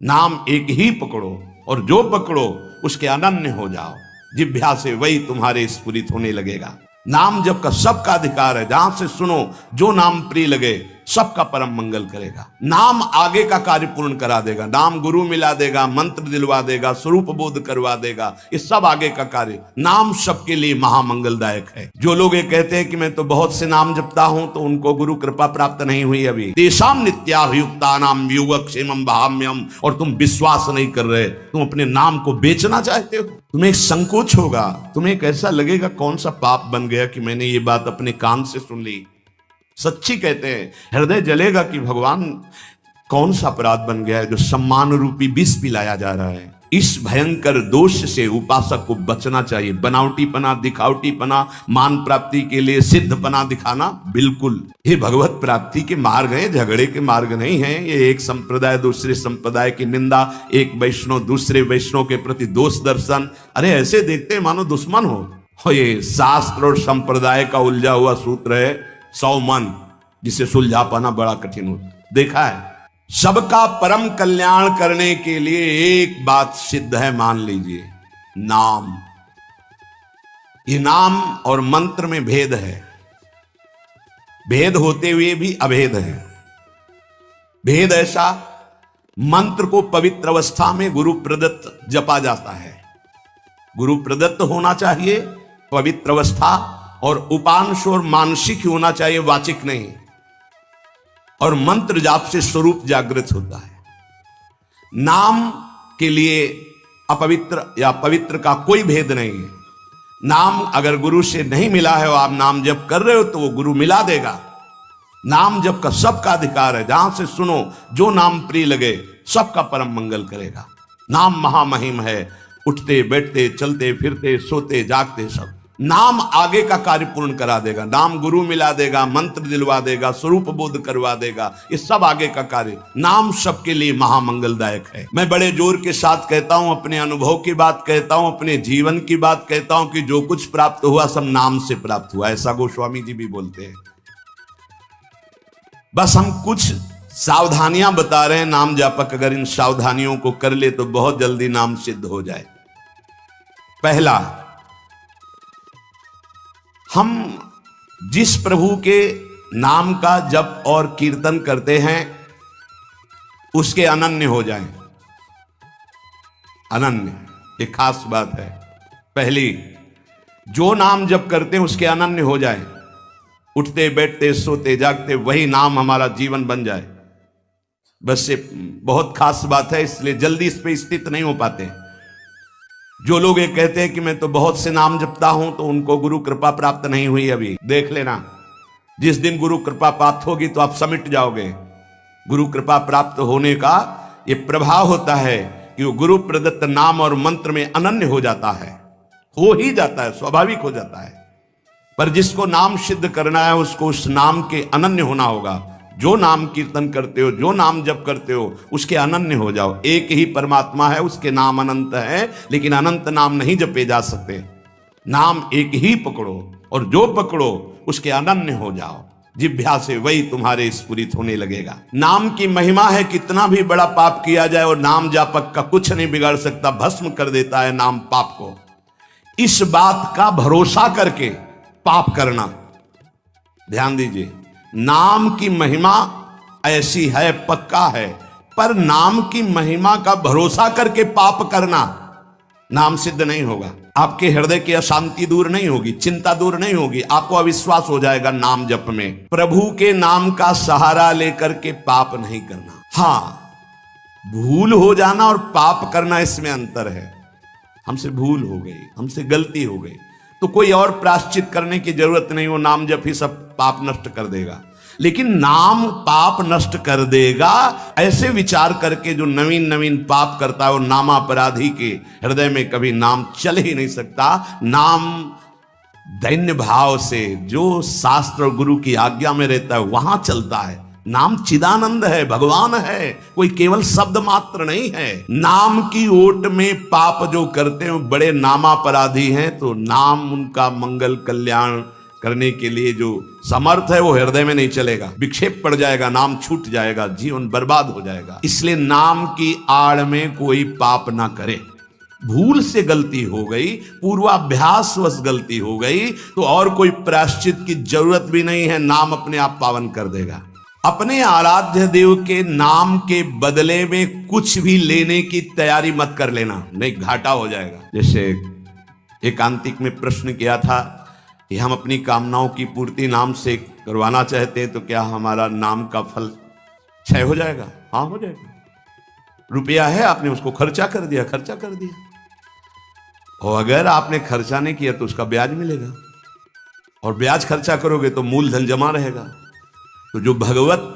नाम एक ही पकड़ो और जो पकड़ो उसके अनन्य हो जाओ, जिह्वा से वही तुम्हारे स्फुरित होने लगेगा। नाम जप का सबका अधिकार है, जहां से सुनो जो नाम प्रिय लगे सबका परम मंगल करेगा। नाम आगे का कार्य पूर्ण करा देगा, नाम गुरु मिला देगा, मंत्र दिलवा देगा, स्वरूप बोध करवा देगा, ये सब आगे का कार्य। नाम सबके लिए महामंगलदायक है। जो लोग ये कहते हैं कि मैं तो बहुत से नाम जपता हूं, तो उनको गुरु कृपा प्राप्त नहीं हुई अभी। तेषां नित्याभियुक्ता नाम योगक्षेमं वहाम्यहम्। और तुम विश्वास नहीं कर रहे, तुम अपने नाम को बेचना चाहते हो। तुम्हें एक संकोच होगा, तुम्हें कैसा लगेगा कौन सा पाप बन गया कि मैंने ये बात अपने कान से सुन ली। सच्ची कहते हैं, हृदय जलेगा कि भगवान कौन सा अपराध बन गया है जो सम्मान रूपी विष पिलाया जा रहा है। इस भयंकर दोष से उपासक को बचना चाहिए। बनावटीपना, दिखावटीपना, मान प्राप्ति के लिए सिद्धपना दिखाना, बिल्कुल ये भगवत प्राप्ति के मार्ग हैं, झगड़े के मार्ग नहीं हैं। ये एक संप्रदाय दूसरे संप्रदाय की निंदा, एक वैष्णव दूसरे वैष्णव के प्रति दोष दर्शन, अरे ऐसे देखते हैं मानो दुश्मन हो। ये शास्त्र और संप्रदाय का उलझा हुआ सूत्र है 100 मन, जिसे सुलझा पाना बड़ा कठिन होता। देखा है, सबका परम कल्याण करने के लिए एक बात सिद्ध है, मान लीजिए, नाम। ये नाम और मंत्र में भेद है, भेद होते हुए भी अभेद है। भेद ऐसा, मंत्र को पवित्र अवस्था में गुरु प्रदत्त जपा जाता है, गुरु प्रदत्त होना चाहिए पवित्र अवस्था, और उपांश और मानसिक ही होना चाहिए, वाचिक नहीं। और मंत्र जाप से स्वरूप जागृत होता है। नाम के लिए अपवित्र या पवित्र का कोई भेद नहीं है। नाम अगर गुरु से नहीं मिला है और आप नाम जप कर रहे हो तो वो गुरु मिला देगा। नाम जप का सबका अधिकार है, जहां से सुनो जो नाम प्रिय लगे सबका परम मंगल करेगा। नाम महामहिम है, उठते बैठते चलते फिरते सोते जागते सब। नाम आगे का कार्य पूर्ण करा देगा, नाम गुरु मिला देगा, मंत्र दिलवा देगा, स्वरूप बोध करवा देगा, ये सब आगे का कार्य। नाम सबके लिए महामंगलदायक है। मैं बड़े जोर के साथ कहता हूं, अपने अनुभव की बात कहता हूं, अपने जीवन की बात कहता हूं कि जो कुछ प्राप्त हुआ सब नाम से प्राप्त हुआ। ऐसा गोस्वामी जी भी बोलते हैं। बस हम कुछ सावधानियां बता रहे हैं। नाम जापक अगर इन सावधानियों को कर ले तो बहुत जल्दी नाम सिद्ध हो जाए। पहला, हम जिस प्रभु के नाम का जप और कीर्तन करते हैं उसके अनन्य हो जाएं। अनन्य एक खास बात है। पहली, जो नाम जप करते हैं उसके अनन्य हो जाएं। उठते बैठते सोते जागते वही नाम हमारा जीवन बन जाए। बस ये बहुत खास बात है, इसलिए जल्दी इस पे स्थित नहीं हो पाते। जो लोग ये कहते हैं कि मैं तो बहुत से नाम जपता हूं, तो उनको गुरु कृपा प्राप्त नहीं हुई अभी। देख लेना, जिस दिन गुरु कृपा प्राप्त होगी तो आप समिट जाओगे। गुरु कृपा प्राप्त होने का ये प्रभाव होता है कि वो गुरु प्रदत्त नाम और मंत्र में अनन्य हो जाता है, हो ही जाता है, स्वाभाविक हो जाता है। पर जिसको नाम सिद्ध करना है उसको उस नाम के अनन्य होना होगा। जो नाम कीर्तन करते हो, जो नाम जप करते हो, उसके अनन्य हो जाओ। एक ही परमात्मा है, उसके नाम अनंत है, लेकिन अनंत नाम नहीं जपे जा सकते। नाम एक ही पकड़ो और जो पकड़ो उसके अनन्य हो जाओ, जिह्वा से वही तुम्हारे स्फुरित होने लगेगा। नाम की महिमा है, कितना भी बड़ा पाप किया जाए और नाम जापक का कुछ नहीं बिगाड़ सकता, भस्म कर देता है नाम पाप को। इस बात का भरोसा करके पाप करना, ध्यान दीजिए, नाम की महिमा ऐसी है, पक्का है, पर नाम की महिमा का भरोसा करके पाप करना, नाम सिद्ध नहीं होगा। आपके हृदय की अशांति दूर नहीं होगी, चिंता दूर नहीं होगी, आपको अविश्वास हो जाएगा नाम जप में। प्रभु के नाम का सहारा लेकर के पाप नहीं करना। हाँ, भूल हो जाना और पाप करना, इसमें अंतर है। हमसे भूल हो गई, हमसे गलती हो गई, तो कोई और प्रायश्चित करने की जरूरत नहीं, वो नाम जप ही सब पाप नष्ट कर देगा। लेकिन नाम पाप नष्ट कर देगा, ऐसे विचार करके जो नवीन नवीन पाप करता है वो नामापराधी के हृदय में कभी नाम चल ही नहीं सकता। नाम दैन्य भाव से जो शास्त्र और गुरु की आज्ञा में रहता है वहां चलता है। नाम चिदानंद है, भगवान है, कोई केवल शब्द मात्र नहीं है। नाम की ओट में पाप जो करते हैं बड़े नामापराधी हैं, तो नाम उनका मंगल कल्याण करने के लिए जो समर्थ है वो हृदय में नहीं चलेगा, विक्षेप पड़ जाएगा, नाम छूट जाएगा, जीवन बर्बाद हो जाएगा। इसलिए नाम की आड़ में कोई पाप ना करे। भूल से गलती हो गई, पूर्वाभ्यासवश गलती हो गई, तो और कोई प्रायश्चित की जरूरत भी नहीं है, नाम अपने आप पावन कर देगा। अपने आराध्य देव के नाम के बदले में कुछ भी लेने की तैयारी मत कर लेना, नहीं घाटा हो जाएगा। जैसे एकांतिक में प्रश्न किया था कि हम अपनी कामनाओं की पूर्ति नाम से करवाना चाहते हैं तो क्या हमारा नाम का फल क्षय हो जाएगा? हाँ हो जाएगा। रुपया है, आपने उसको खर्चा कर दिया, और अगर आपने खर्चा नहीं किया तो उसका ब्याज मिलेगा, और ब्याज खर्चा करोगे तो मूलधन जमा रहेगा। तो जो भगवत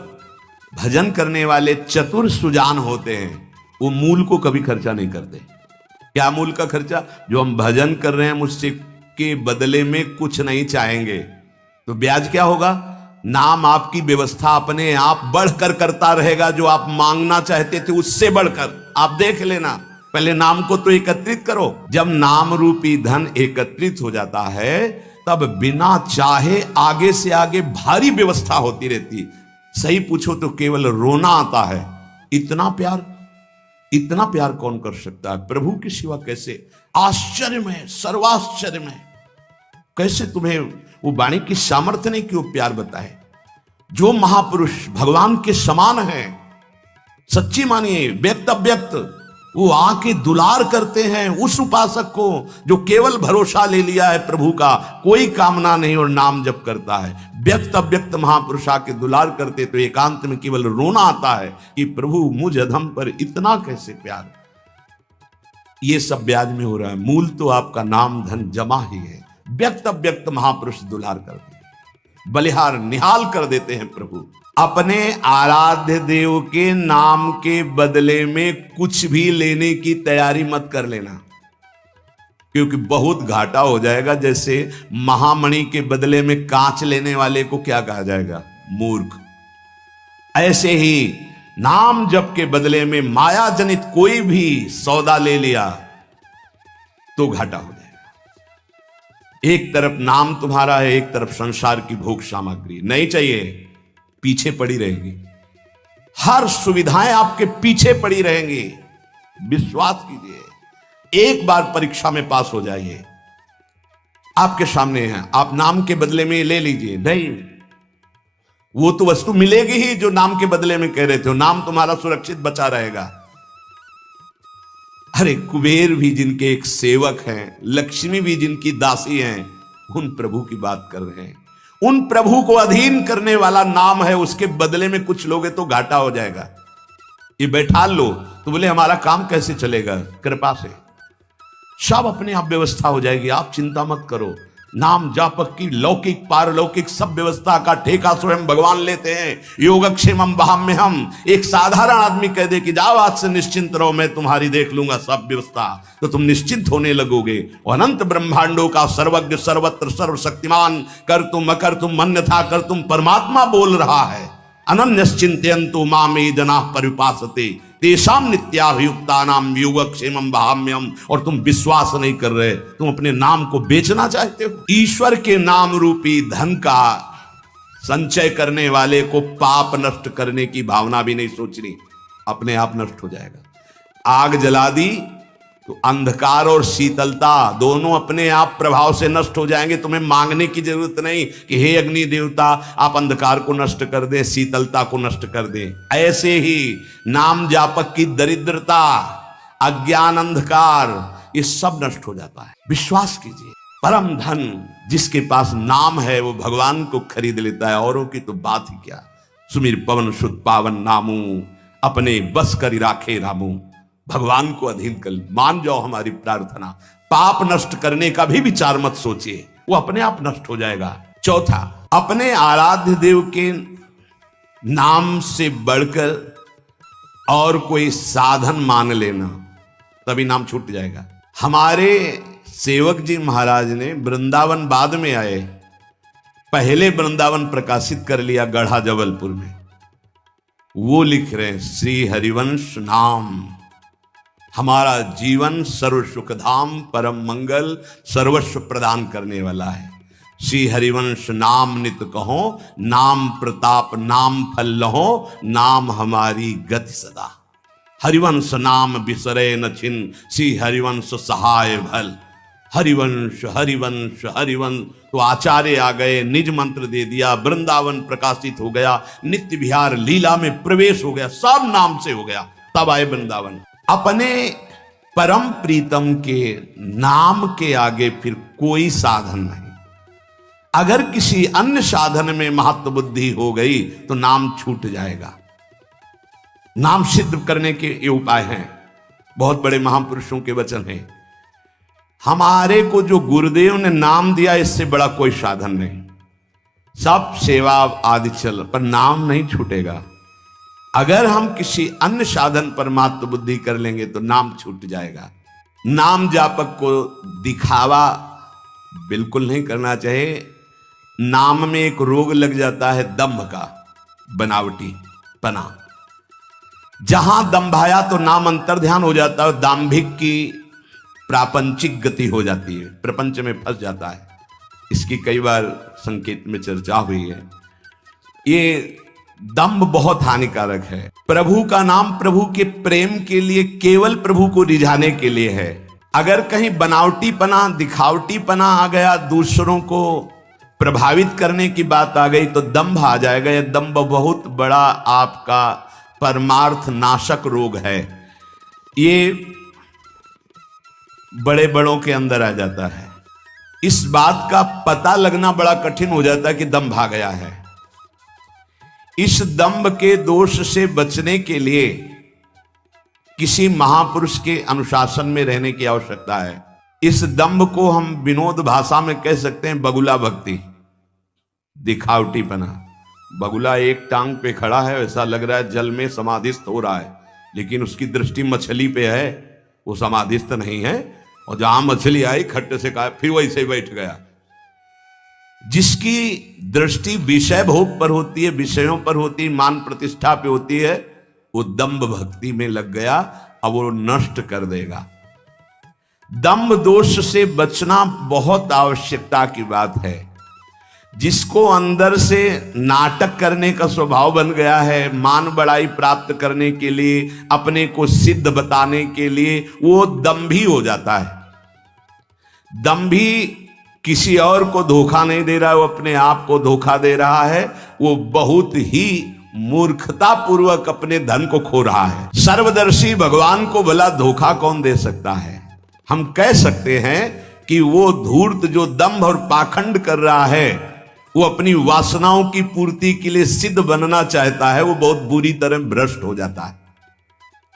भजन करने वाले चतुर सुजान होते हैं वो मूल को कभी खर्चा नहीं करते। क्या मूल का खर्चा? जो हम भजन कर रहे हैं मुझसे के बदले में कुछ नहीं चाहेंगे, तो ब्याज क्या होगा? नाम आपकी व्यवस्था अपने आप बढ़कर करता रहेगा, जो आप मांगना चाहते थे उससे बढ़कर। आप देख लेना, पहले नाम को तो एकत्रित करो। जब नाम रूपी धन एकत्रित हो जाता है तब बिना चाहे आगे से आगे भारी व्यवस्था होती रहती। सही पूछो तो केवल रोना आता है। इतना प्यार कौन कर सकता है प्रभु के सिवा? कैसे आश्चर्य में, सर्वाश्चर्य में, कैसे तुम्हें वो वाणी की सामर्थ्य ने क्यों प्यार बताए। जो महापुरुष भगवान के समान है, सच्ची मानिए, व्यक्त अव्यक्त, वो आके दुलार करते हैं उस उपासक को जो केवल भरोसा ले लिया है प्रभु का, कोई कामना नहीं और नाम जप करता है। व्यक्त अव्यक्त महापुरुष आके दुलार करते तो एकांत में केवल रोना आता है कि प्रभु मुझ अधम पर इतना कैसे प्यार। ये सब ब्याज में हो रहा है, मूल तो आपका नाम धन जमा ही है। व्यक्त अव्यक्त महापुरुष दुलार करते हैं, बलिहार निहाल कर देते हैं प्रभु। अपने आराध्य देव के नाम के बदले में कुछ भी लेने की तैयारी मत कर लेना, क्योंकि बहुत घाटा हो जाएगा। जैसे महामणि के बदले में कांच लेने वाले को क्या कहा जाएगा? मूर्ख। ऐसे ही नाम जप के बदले में माया जनित कोई भी सौदा ले लिया तो घाटा हो जाएगा। एक तरफ नाम तुम्हारा है, एक तरफ संसार की भोग सामग्री। नहीं चाहिए, पीछे पड़ी रहेगी। हर सुविधाएं आपके पीछे पड़ी रहेंगी। विश्वास कीजिए, एक बार परीक्षा में पास हो जाइए, आपके सामने है, आप नाम के बदले में ले लीजिए। नहीं, वो तो वस्तु मिलेगी ही जो नाम के बदले में कह रहे थे। नाम तुम्हारा सुरक्षित बचा रहेगा। अरे कुबेर भी जिनके एक सेवक हैं, लक्ष्मी भी जिनकी दासी हैं, उन प्रभु की बात कर रहे हैं। उन प्रभु को अधीन करने वाला नाम है, उसके बदले में कुछ लोगे तो घाटा हो जाएगा। ये बैठा लो तो बोले हमारा काम कैसे चलेगा? कृपा से सब अपने आप व्यवस्था हो जाएगी, आप चिंता मत करो। नाम जापक की लौकिक पारलौकिक सब व्यवस्था का ठेका स्वयं भगवान लेते हैं। योगक्षेमम वहाम्यहम। एक साधारण आदमी कह दे कि जाओ आज से निश्चिंत रहो, मैं तुम्हारी देख लूंगा सब व्यवस्था, तो तुम निश्चिंत होने लगोगे। और अनंत ब्रह्मांडों का सर्वज्ञ सर्वत्र सर्वशक्तिमान कर तुम अकर तुम अन्यथा कर तुम परमात्मा बोल रहा है। अनन्यश्चिन्तयन्तु मामे जनाः परिपासते तेषां नित्याभियुक्तानां योगक्षेमं वहाम्यहम्। और तुम विश्वास नहीं कर रहे, तुम अपने नाम को बेचना चाहते हो। ईश्वर के नाम रूपी धन का संचय करने वाले को पाप नष्ट करने की भावना भी नहीं सोचनी, अपने आप नष्ट हो जाएगा। आग जला दी तो अंधकार और शीतलता दोनों अपने आप प्रभाव से नष्ट हो जाएंगे। तुम्हें मांगने की जरूरत नहीं कि हे अग्नि देवता आप अंधकार को नष्ट कर दें, शीतलता को नष्ट कर दें। ऐसे ही नाम जापक की दरिद्रता, अज्ञान, अंधकार, ये सब नष्ट हो जाता है। विश्वास कीजिए, परम धन जिसके पास नाम है वो भगवान को खरीद लेता है, औरों की तो बात ही क्या। सुमिर पवन शुद्ध पावन नामू, अपने बस करी राखे रामू। भगवान को अधीन कर मान जाओ हमारी प्रार्थना। पाप नष्ट करने का भी विचार मत सोचिए, वो अपने आप नष्ट हो जाएगा। चौथा, अपने आराध्य देव के नाम से बढ़कर और कोई साधन मान लेना, तभी नाम छूट जाएगा। हमारे सेवक जी महाराज ने वृंदावन बाद में आए, पहले वृंदावन प्रकाशित कर लिया गढ़ा जबलपुर में। वो लिख रहे हैं, श्री हरिवंश नाम हमारा जीवन सर्व सुखधाम परम मंगल सर्वस्व प्रदान करने वाला है। श्री हरिवंश नाम नित कहो, नाम प्रताप नाम फल लहो, नाम हमारी गति सदा। हरिवंश नाम बिसरे न छिन, श्री हरिवंश सहाय भल। हरिवंश हरिवंश हरिवंश। तो आचार्य आ गए, निज मंत्र दे दिया, वृंदावन प्रकाशित हो गया, नित्य विहार लीला में प्रवेश हो गया, सब नाम से हो गया। तब आए वृंदावन। अपने परम प्रीतम के नाम के आगे फिर कोई साधन नहीं। अगर किसी अन्य साधन में महत्व बुद्धि हो गई तो नाम छूट जाएगा। नाम सिद्ध करने के ये उपाय हैं, बहुत बड़े महापुरुषों के वचन हैं। हमारे को जो गुरुदेव ने नाम दिया, इससे बड़ा कोई साधन नहीं। सब सेवा आदि चल, पर नाम नहीं छूटेगा। अगर हम किसी अन्य साधन पर मात्र बुद्धि कर लेंगे तो नाम छूट जाएगा। नाम जापक को दिखावा बिल्कुल नहीं करना चाहिए। नाम में एक रोग लग जाता है दंभ का, बनावटी पना। जहां दंभाया तो नाम अंतर ध्यान हो जाता है, दाम्भिक की प्रापंचिक गति हो जाती है, प्रपंच में फंस जाता है। इसकी कई बार संकेत में चर्चा हुई है। ये दंभ बहुत हानिकारक है। प्रभु का नाम प्रभु के प्रेम के लिए, केवल प्रभु को रिझाने के लिए है। अगर कहीं बनावटीपना, दिखावटीपना आ गया, दूसरों को प्रभावित करने की बात आ गई तो दंभ आ जाएगा। यह दंभ बहुत बड़ा आपका परमार्थ नाशक रोग है। ये बड़े बड़ों के अंदर आ जाता है। इस बात का पता लगना बड़ा कठिन हो जाता है कि दंभ आ गया है। इस दंभ के दोष से बचने के लिए किसी महापुरुष के अनुशासन में रहने की आवश्यकता है। इस दंभ को हम विनोद भाषा में कह सकते हैं बगुला भक्ति, दिखावटीपना। बगुला एक टांग पे खड़ा है, ऐसा लग रहा है जल में समाधिस्थ हो रहा है, लेकिन उसकी दृष्टि मछली पे है, वो समाधिस्थ नहीं है। और जहां मछली आई खट्टे से कहा, फिर वैसे ही बैठ गया। जिसकी दृष्टि विषय भोग पर होती है, विषयों पर होती है, मान प्रतिष्ठा पे होती है, वो दंभ भक्ति में लग गया। अब वो नष्ट कर देगा। दंभ दोष से बचना बहुत आवश्यकता की बात है। जिसको अंदर से नाटक करने का स्वभाव बन गया है, मान बड़ाई प्राप्त करने के लिए, अपने को सिद्ध बताने के लिए, वो दंभी हो जाता है। दंभी किसी और को धोखा नहीं दे रहा है, वो अपने आप को धोखा दे रहा है। वो बहुत ही मूर्खता पूर्वक अपने धन को खो रहा है। सर्वदर्शी भगवान को भला धोखा कौन दे सकता है? हम कह सकते हैं कि वो धूर्त जो दंभ और पाखंड कर रहा है, वो अपनी वासनाओं की पूर्ति के लिए सिद्ध बनना चाहता है, वो बहुत बुरी तरह भ्रष्ट हो जाता है।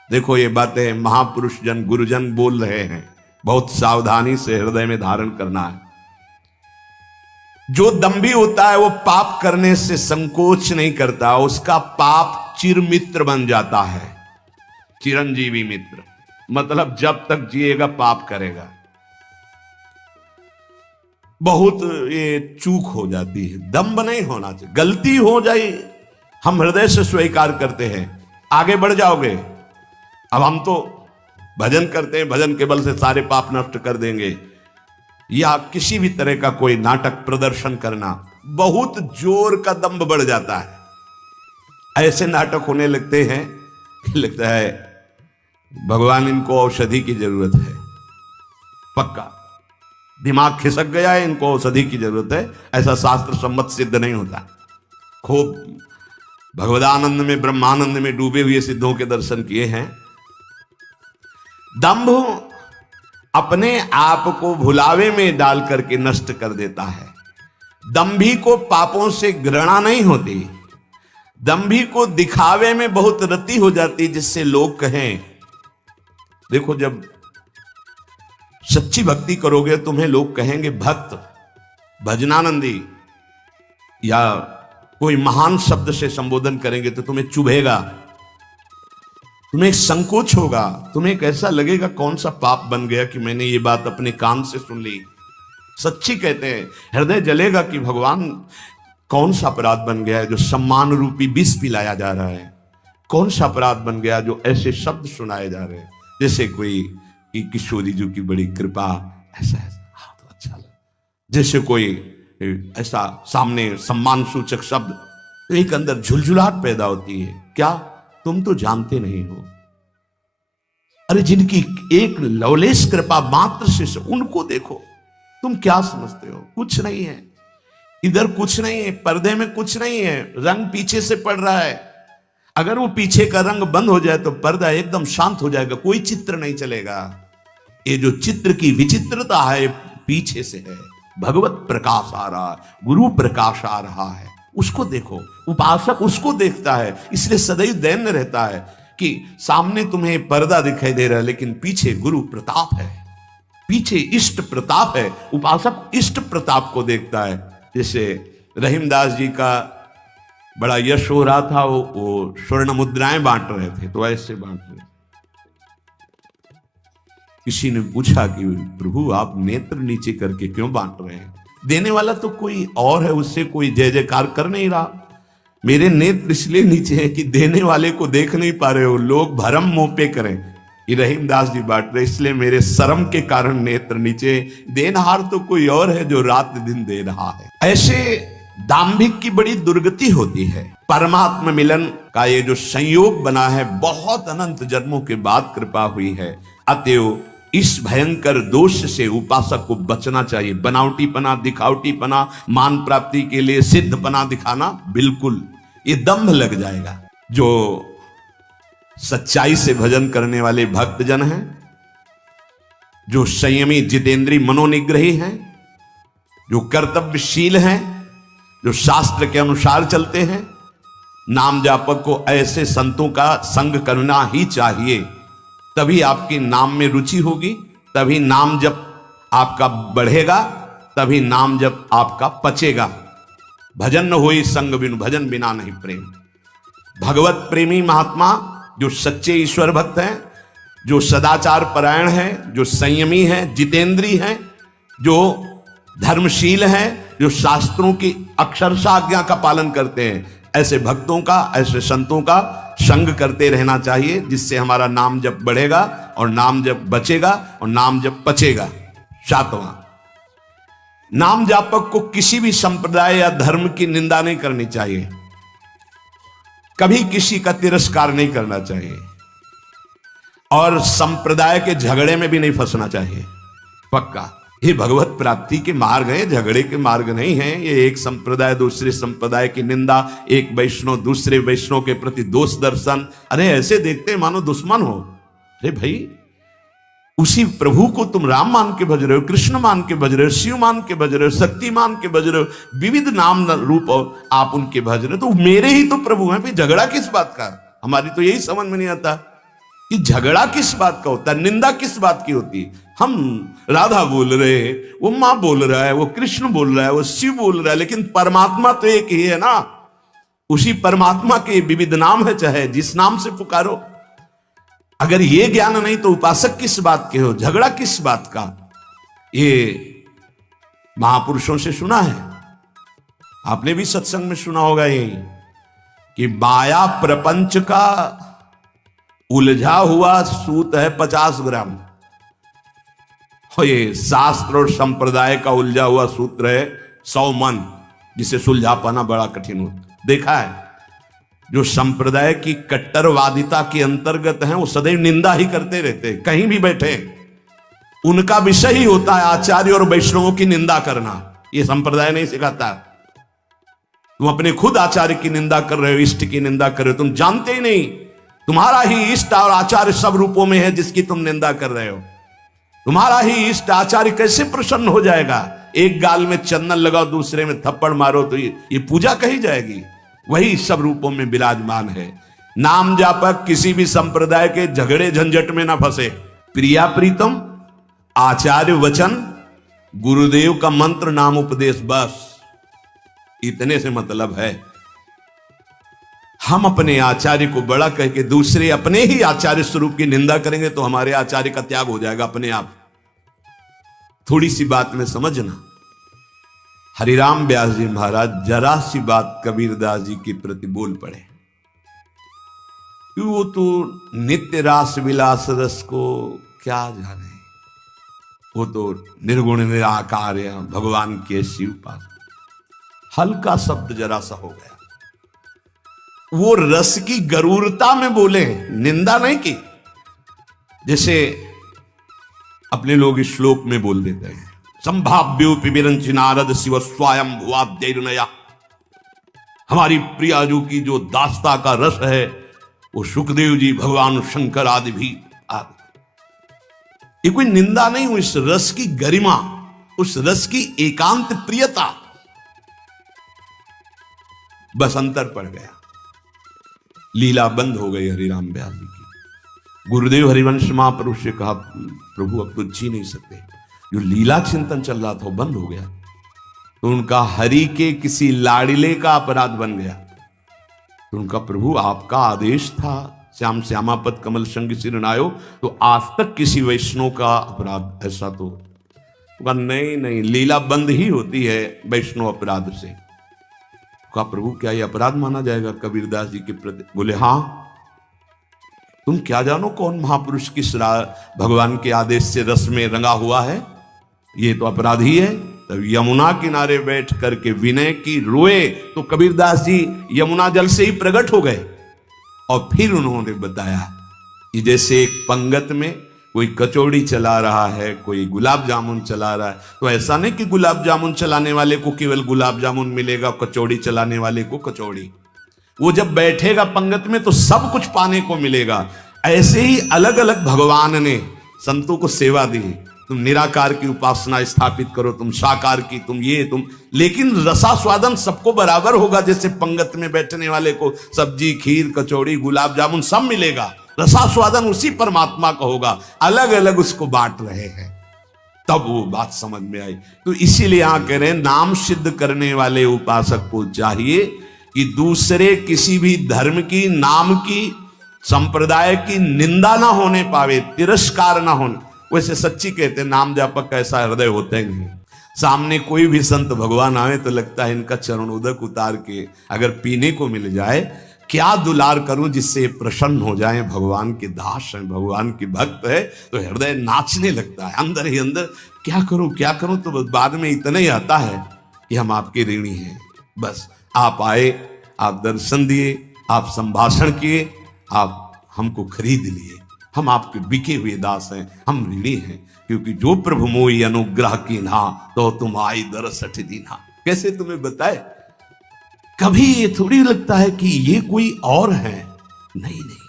देखो ये बातें महापुरुष जन, गुरुजन बोल रहे हैं, बहुत सावधानी से हृदय में धारण करना है। जो दंभी होता है वो पाप करने से संकोच नहीं करता, उसका पाप चिरमित्र बन जाता है, चिरंजीवी मित्र। मतलब जब तक जिएगा पाप करेगा। बहुत ये चूक हो जाती है। दंभ नहीं होना चाहिए। गलती हो जाए हम हृदय से स्वीकार करते हैं, आगे बढ़ जाओगे। अब हम तो भजन करते हैं, भजन के बल से सारे पाप नष्ट कर देंगे, या किसी भी तरह का कोई नाटक प्रदर्शन करना, बहुत जोर का दंभ बढ़ जाता है। ऐसे नाटक होने लगते हैं, लगता है भगवान इनको औषधि की जरूरत है। पक्का दिमाग खिसक गया है, इनको औषधि की जरूरत है। ऐसा शास्त्र सम्मत सिद्ध नहीं होता। खूब भगवदानंद में, ब्रह्मानंद में डूबे हुए सिद्धों के दर्शन किए हैं। दंभ अपने आप को भुलावे में डाल करके नष्ट कर देता है। दंभी को पापों से घृणा नहीं होती, दंभी को दिखावे में बहुत रति हो जाती, जिससे लोग कहें, देखो जब सच्ची भक्ति करोगे तुम्हें लोग कहेंगे भक्त, भजनानंदी, या कोई महान शब्द से संबोधन करेंगे तो तुम्हें चुभेगा, तुम्हें एक संकोच होगा, तुम्हें एक ऐसा लगेगा कौन सा पाप बन गया कि मैंने ये बात अपने कान से सुन ली। सच्ची कहते हैं, हृदय जलेगा कि भगवान कौन सा अपराध बन गया है जो सम्मान रूपी विष पिलाया जा रहा है। कौन सा अपराध बन गया जो ऐसे शब्द सुनाए जा रहे हैं, जैसे कोई कि किशोरी जी की बड़ी कृपा, ऐसा ऐसा। हाँ तो अच्छा लगा। जैसे कोई ऐसा सामने सम्मान सूचक शब्द, तो एक अंदर झुलझुलाहट पैदा होती है। क्या तुम तो जानते नहीं हो? अरे जिनकी एक लवलेश कृपा मात्र से उनको देखो, तुम क्या समझते हो? कुछ नहीं है इधर, कुछ नहीं है, पर्दे में कुछ नहीं है, रंग पीछे से पड़ रहा है। अगर वो पीछे का रंग बंद हो जाए तो पर्दा एकदम शांत हो जाएगा, कोई चित्र नहीं चलेगा। ये जो चित्र की विचित्रता है पीछे से है, भगवत प्रकाश आ रहा है, गुरु प्रकाश आ रहा है, उसको देखो। उपासक उसको देखता है, इसलिए सदैव दैन्य रहता है कि सामने तुम्हें पर्दा दिखाई दे रहा है लेकिन पीछे गुरु प्रताप है, पीछे इष्ट प्रताप है। उपासक इष्ट प्रताप को देखता है। जैसे रहीमदास जी का बड़ा यश हो रहा था, वो स्वर्ण मुद्राएं बांट रहे थे, तो ऐसे बांट रहे। किसी ने पूछा कि प्रभु आप नेत्र नीचे करके क्यों बांट रहे हैं? देने वाला तो कोई और है, उससे कोई जय जयकार कर नहीं रहा। मेरे नेत्र इसलिए नीचे हैं कि देने वाले को देख नहीं पा रहे हो, लोग भरम मुंह पे करें। ये रहीमदास जी बांट रहे, इसलिए मेरे शर्म के कारण नेत्र नीचे। देनहार तो कोई और है जो रात दिन दे रहा है। ऐसे दाम्भिक की बड़ी दुर्गति होती है। परमात्मा मिलन का ये जो संयोग बना है, बहुत अनंत जन्मों के बाद कृपा हुई है। अतएव इस भयंकर दोष से उपासक को बचना चाहिए। बनावटीपना, दिखावटीपना, मान प्राप्ति के लिए सिद्धपना दिखाना, बिल्कुल ये दंभ लग जाएगा। जो सच्चाई से भजन करने वाले भक्तजन हैं, जो संयमी जितेंद्री मनोनिग्रही हैं, जो कर्तव्यशील हैं, जो शास्त्र के अनुसार चलते हैं, नाम जापक को ऐसे संतों का संग करना ही चाहिए। तभी आपकी नाम में रुचि होगी, तभी नाम जप आपका बढ़ेगा, तभी नाम जप आपका पचेगा। भजन न होई संग बिनु, भजन बिना नहीं प्रेम। भगवत प्रेमी महात्मा जो सच्चे ईश्वर भक्त हैं, जो सदाचार परायण हैं, जो संयमी हैं, जितेंद्री हैं, जो धर्मशील हैं, जो शास्त्रों की अक्षरशः आज्ञा का पालन करते हैं, ऐसे भक्तों का, ऐसे संतों का संग करते रहना चाहिए, जिससे हमारा नाम जप बढ़ेगा और नाम जप बचेगा और नाम जप पचेगा। सातवां, नाम जापक को किसी भी संप्रदाय या धर्म की निंदा नहीं करनी चाहिए, कभी किसी का तिरस्कार नहीं करना चाहिए और संप्रदाय के झगड़े में भी नहीं फंसना चाहिए। पक्का ये भगवत प्राप्ति के मार्ग हैं, झगड़े के मार्ग नहीं हैं। ये एक संप्रदाय दूसरे संप्रदाय की निंदा, एक वैष्णव दूसरे वैष्णव के प्रति दोष दर्शन, अरे ऐसे देखते मानो दुश्मन हो। अरे भाई, उसी प्रभु को तुम राम मान के भज रहे हो, कृष्ण मान के भज रहे हो, शिव मान के भज रहे हो, शक्ति मान के भज रहे हो, विविध नाम रूप आप उनके भज रहे हो, तो मेरे ही तो प्रभु हैं। फिर झगड़ा किस बात का? हमारी तो यही समझ में नहीं आता कि झगड़ा किस बात का होता है, निंदा किस बात की होती है। हम राधा बोल रहे हैं, वो मां बोल रहा है, वो कृष्ण बोल रहा है, वो शिव बोल रहा है, लेकिन परमात्मा तो एक ही है ना। उसी परमात्मा के विविध नाम है, चाहे जिस नाम से पुकारो। अगर ये ज्ञान नहीं तो उपासक किस बात के हो, झगड़ा किस बात का? ये महापुरुषों से सुना है, आपने भी सत्संग में सुना होगा ये कि माया प्रपंच का उलझा हुआ सूत है 50 ग्राम, और ये शास्त्र और संप्रदाय का उलझा हुआ सूत्र है 100 मन, जिसे सुलझा पाना बड़ा कठिन होता। देखा है, जो संप्रदाय की कट्टरवादिता के अंतर्गत हैं, वो सदैव निंदा ही करते रहते हैं, कहीं भी बैठे उनका विषय ही होता है आचार्य और वैष्णवों की निंदा करना। ये संप्रदाय नहीं सिखाता। तुम अपने खुद आचार्य की निंदा कर रहे हो, इष्ट की निंदा कर रहे हो, तुम जानते ही नहीं तुम्हारा ही इष्ट और आचार्य सब रूपों में है जिसकी तुम निंदा कर रहे हो। तुम्हारा ही इष्ट आचार्य कैसे प्रसन्न हो जाएगा? एक गाल में चंदन लगाओ, दूसरे में थप्पड़ मारो, तो ये पूजा कही जाएगी? वही सब रूपों में विराजमान है। नाम जापक किसी भी संप्रदाय के झगड़े झंझट में ना फंसे। प्रिया प्रीतम, आचार्य वचन, गुरुदेव का मंत्र, नाम उपदेश, बस इतने से मतलब है। हम अपने आचार्य को बड़ा कह के दूसरे अपने ही आचार्य स्वरूप की निंदा करेंगे तो हमारे आचार्य का त्याग हो जाएगा अपने आप। थोड़ी सी बात में समझना। हरिराम व्यास जी महाराज जरा सी बात कबीरदास जी के प्रति बोल पड़े, वो तो नित्य रास विलास रस को क्या जाने, वो तो निर्गुण निराकार भगवान के शिव पास। हल्का शब्द जरा सा हो गया, वो रस की गरूरता में बोले, निंदा नहीं की। जैसे अपने लोग इस श्लोक में बोल देते हैं, संभाव्योपि विरंचि नारद शिव स्वयं भुवाद्यैर्नया। हमारी प्रियाजू की जो दास्ता का रस है वो सुखदेव जी, भगवान शंकर आदि भी आदि। ये कोई निंदा नहीं, उस रस की गरिमा, उस रस की एकांत प्रियता। बस अंतर पड़ गया, लीला बंद हो गई हरिराम व्यास जी की। गुरुदेव हरिवंश महापुरुष से कहा, प्रभु अब तो जी नहीं सकते, जो लीला चिंतन चल रहा था वो बंद हो गया। तो उनका हरि के किसी लाड़िले का अपराध बन गया। तो उनका, प्रभु आपका आदेश था श्याम श्यामापद कमल संग सिरनायो, तो आज तक किसी वैष्णव का अपराध ऐसा तो नहीं नहीं, लीला बंद ही होती है वैष्णव अपराध से। कहा, प्रभु क्या ये अपराध माना जाएगा कबीरदास जी के प्रति? बोले हाँ, तुम क्या जानो कौन महापुरुष किस भगवान के आदेश से रस में रंगा हुआ है, ये तो अपराध ही है। तब यमुना किनारे बैठ करके विनय की रोए तो कबीरदास जी यमुना जल से ही प्रकट हो गए। और फिर उन्होंने बताया कि जैसे एक पंगत में कोई कचौड़ी चला रहा है, कोई गुलाब जामुन चला रहा है, तो ऐसा नहीं कि गुलाब जामुन चलाने वाले को केवल गुलाब जामुन मिलेगा, कचौड़ी चलाने वाले को कचौड़ी। वो जब बैठेगा पंगत में तो सब कुछ पाने को मिलेगा। ऐसे ही अलग अलग भगवान ने संतों को सेवा दी। तुम निराकार की उपासना स्थापित करो, तुम साकार की, तुम ये तुम, लेकिन रसास्वादन सबको बराबर होगा। जैसे पंगत में बैठने वाले को सब्जी, खीर, कचौड़ी, गुलाब जामुन सब मिलेगा, रसास्वादन उसी परमात्मा का होगा। अलग अलग उसको बांट रहे हैं, तब वो बात समझ में आई। तो इसीलिए यहां कह रहे हैं, नाम सिद्ध करने वाले उपासक को चाहिए कि दूसरे किसी भी धर्म की, नाम की, संप्रदाय की निंदा ना होने पावे, तिरस्कार ना होने। वैसे सच्ची कहते हैं, नाम जापक का ऐसा हृदय होता ही नहीं। सामने कोई भी संत भगवान आए तो लगता है इनका चरणोदक उतार के अगर पीने को मिल जाए, क्या दुलार करूं जिससे प्रसन्न हो जाए। भगवान के दास हैं, भगवान के भक्त है, तो हृदय नाचने लगता है अंदर ही अंदर। क्या करूं, तो बाद में इतना ही आता है कि हम आपके ऋणी हैं। बस आप आए, आप दर्शन दिए, आप संभाषण किए, आप हमको खरीद लिए, हम आपके बिके हुए दास हैं, हम ऋणी हैं। क्योंकि जो प्रभु मोई अनुग्रह की ना, तो तुम आई दरसठ दीना। कैसे तुम्हें बताए, कभी ये थोड़ी लगता है कि ये कोई और है, नहीं नहीं,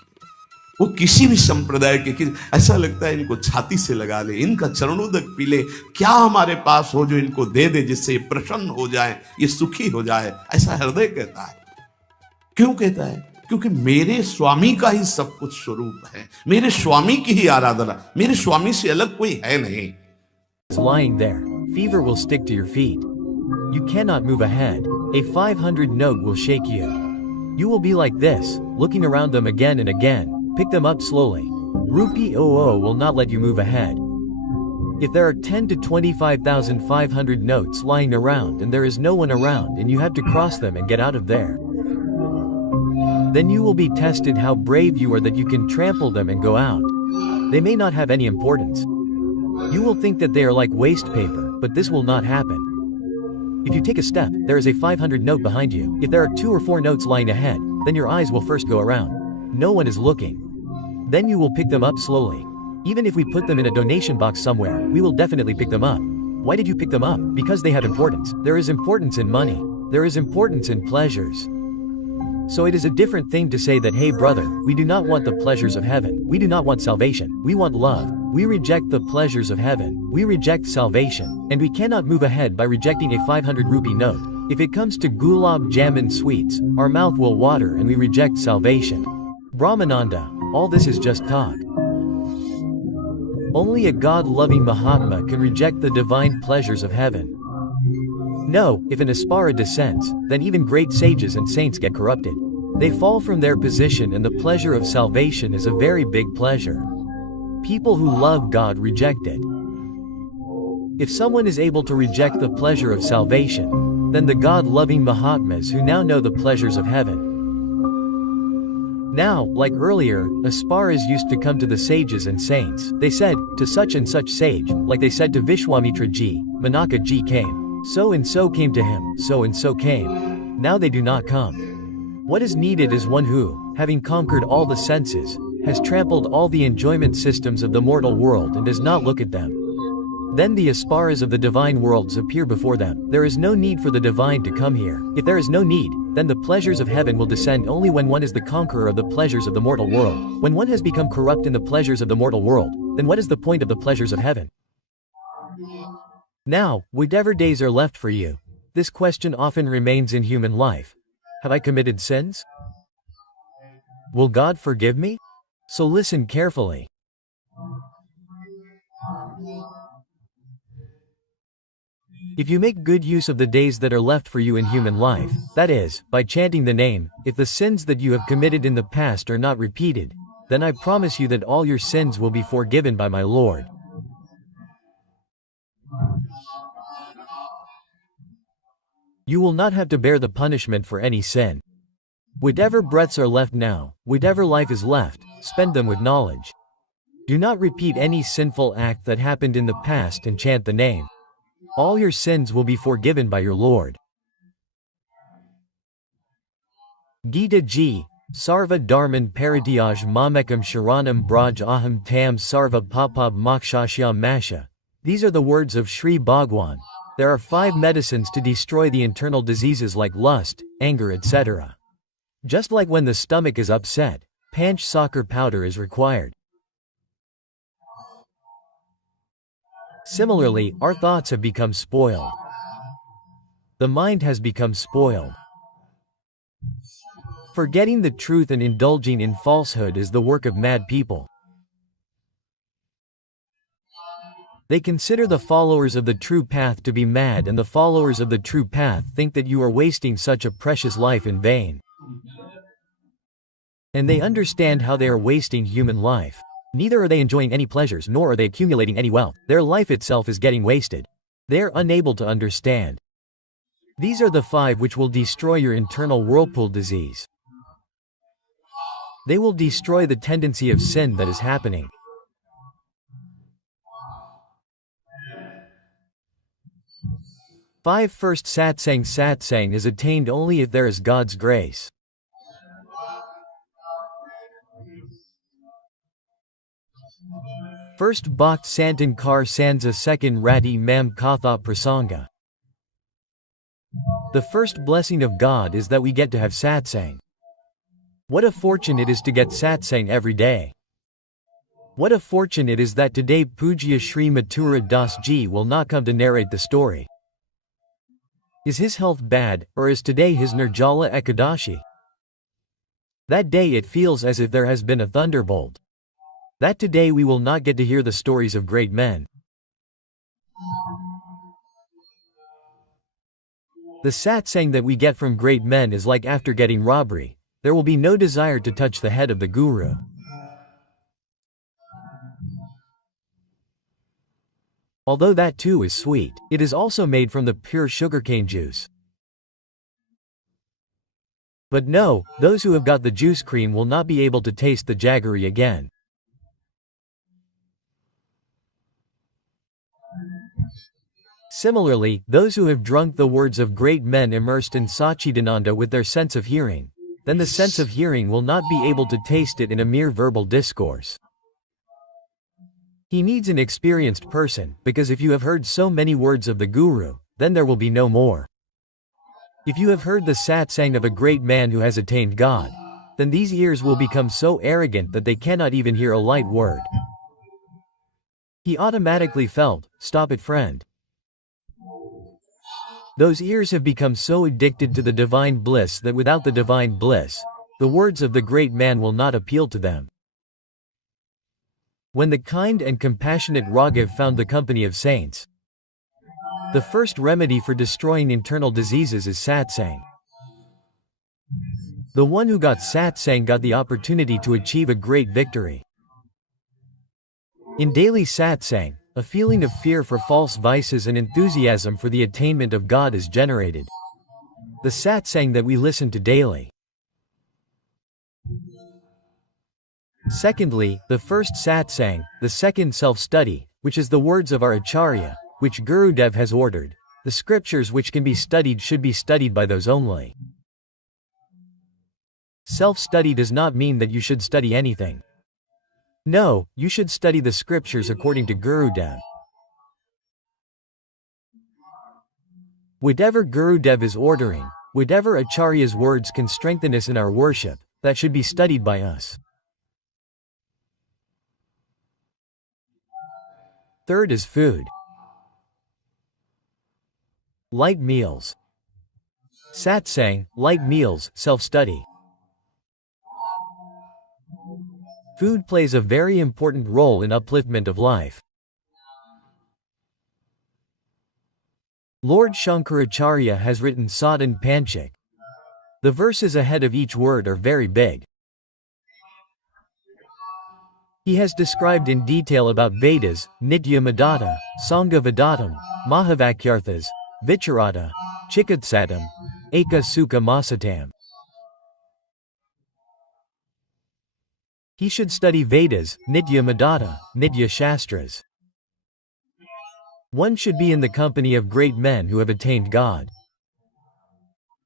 वो किसी भी संप्रदाय के, ऐसा लगता है इनको छाती से लगा ले, इनका चरणोदक पी ले, क्या हमारे पास हो जो इनको दे दे, जिससे ये प्रसन्न हो जाए, ये सुखी हो जाए। ऐसा हृदय कहता है। क्यों कहता है? क्योंकि मेरे स्वामी का ही सब कुछ स्वरूप है, मेरे स्वामी की ही आराधना, मेरे स्वामी से अलग कोई है नहीं। Lying there, fever will stick to your feet. You cannot move ahead. A 500 note will shake you. You will be like this, looking around them again and again. Pick them up slowly. Rupee 00 will not let you move ahead. If there are 10 to 25,500 notes lying around and there is no one around and you have to cross them and get out of there, then you will be tested how brave you are that you can trample them and go out. They may not have any importance. You will think that they are like waste paper, but this will not happen. If you take a step, there is a 500 note behind you. If there are 2 or 4 notes lying ahead, then your eyes will first go around. No one is looking. Then you will pick them up slowly. Even if we put them in a donation box somewhere, we will definitely pick them up. Why did you pick them up? Because they have importance. There is importance in money. There is importance in pleasures. So it is a different thing to say that, hey brother, we do not want the pleasures of heaven. We do not want salvation. We want love. We reject the pleasures of heaven. We reject salvation. And we cannot move ahead by rejecting a 500 rupee note. If it comes to gulab jamun sweets, our mouth will water and we reject salvation. Brahmananda, all this is just talk. Only a God-loving Mahatma can reject the divine pleasures of heaven. No, if an aspara descends, then even great sages and saints get corrupted. They fall from their position and the pleasure of salvation is a very big pleasure. People who love God reject it. If someone is able to reject the pleasure of salvation, then the God-loving Mahatmas who now know the pleasures of heaven. Now, like earlier, asparas used to come to the sages and saints. They said, to such and such sage, like they said to Vishwamitra ji, Manaka ji came. So and so came to him, so and so came. Now they do not come. What is needed is one who, having conquered all the senses, has trampled all the enjoyment systems of the mortal world and does not look at them. Then the asparas of the divine worlds appear before them. There is no need for the divine to come here. If there is no need, then the pleasures of heaven will descend only when one is the conqueror of the pleasures of the mortal world. When one has become corrupt in the pleasures of the mortal world, then what is the point of the pleasures of heaven? Now, whatever days are left for you, this question often remains in human life. Have I committed sins? Will God forgive me? So listen carefully. If you make good use of the days that are left for you in human life, that is, by chanting the name, if the sins that you have committed in the past are not repeated, then I promise you that all your sins will be forgiven by my Lord. You will not have to bear the punishment for any sin. Whatever breaths are left now, whatever life is left, spend them with knowledge. Do not repeat any sinful act that happened in the past and chant the name. All your sins will be forgiven by your Lord. Gita G. Sarva Dharman Paritiyaj Mamekam Sharanam Braj Aham Tam Sarva Papab Mokshashyam Masha. These are the words of Sri Bhagwan. There are 5 medicines to destroy the internal diseases like lust, anger, etc. Just like when the stomach is upset, Panch Sakar powder is required. Similarly, our thoughts have become spoiled. The mind has become spoiled. Forgetting the truth and indulging in falsehood is the work of mad people. They consider the followers of the true path to be mad, and the followers of the true path think that you are wasting such a precious life in vain. And they understand how they are wasting human life. Neither are they enjoying any pleasures nor are they accumulating any wealth. Their life itself is getting wasted. They are unable to understand. These are the 5 which will destroy your internal whirlpool disease. They will destroy the tendency of sin that is happening. First satsang. Satsang is attained only if there is God's grace. First Bhakt Santan Kar Sanza, second Rati Mam Katha Prasanga. The first blessing of God is that we get to have satsang. What a fortune it is to get satsang every day. What a fortune it is that today Pujya Sri Mathura Das Ji will not come to narrate the story. Is his health bad, or is today his Nirjala Ekadashi? That day it feels as if there has been a thunderbolt. That today we will not get to hear the stories of great men. The satsang that we get from great men is like after getting robbery. There will be no desire to touch the head of the guru. Although that too is sweet, it is also made from the pure sugarcane juice. But no, those who have got the juice cream will not be able to taste the jaggery again. Similarly, those who have drunk the words of great men immersed in Sachidananda with their sense of hearing, then the sense of hearing will not be able to taste it in a mere verbal discourse. He needs an experienced person, because if you have heard so many words of the Guru, then there will be no more. If you have heard the satsang of a great man who has attained God, then these ears will become so arrogant that they cannot even hear a light word. He automatically felt, "Stop it, friend." Those ears have become so addicted to the divine bliss that without the divine bliss, the words of the great man will not appeal to them. When the kind and compassionate Raghav found the company of saints, the first remedy for destroying internal diseases is satsang. The one who got satsang got the opportunity to achieve a great victory. In daily satsang, a feeling of fear for false vices and enthusiasm for the attainment of God is generated. The satsang that we listen to daily. Secondly, the first satsang, the second self-study, which is the words of our Acharya, which Gurudev has ordered. The scriptures which can be studied should be studied by those only. Self-study does not mean that you should study anything. No, you should study the scriptures according to Gurudev. Whatever Gurudev is ordering, whatever Acharya's words can strengthen us in our worship, that should be studied by us. Third is food. Light meals. Satsang, light meals, self-study. Food plays a very important role in upliftment of life. Lord Shankaracharya has written Sad and Panchik. The verses ahead of each word are very big. He has described in detail about Vedas, Nitya Madata, Sangha Vedatam, Mahavakyarthas, Vicharata, Chikatsatam, Eka Sukha Masatam. He should study Vedas, Nitya Madata, Nitya Shastras. One should be in the company of great men who have attained God.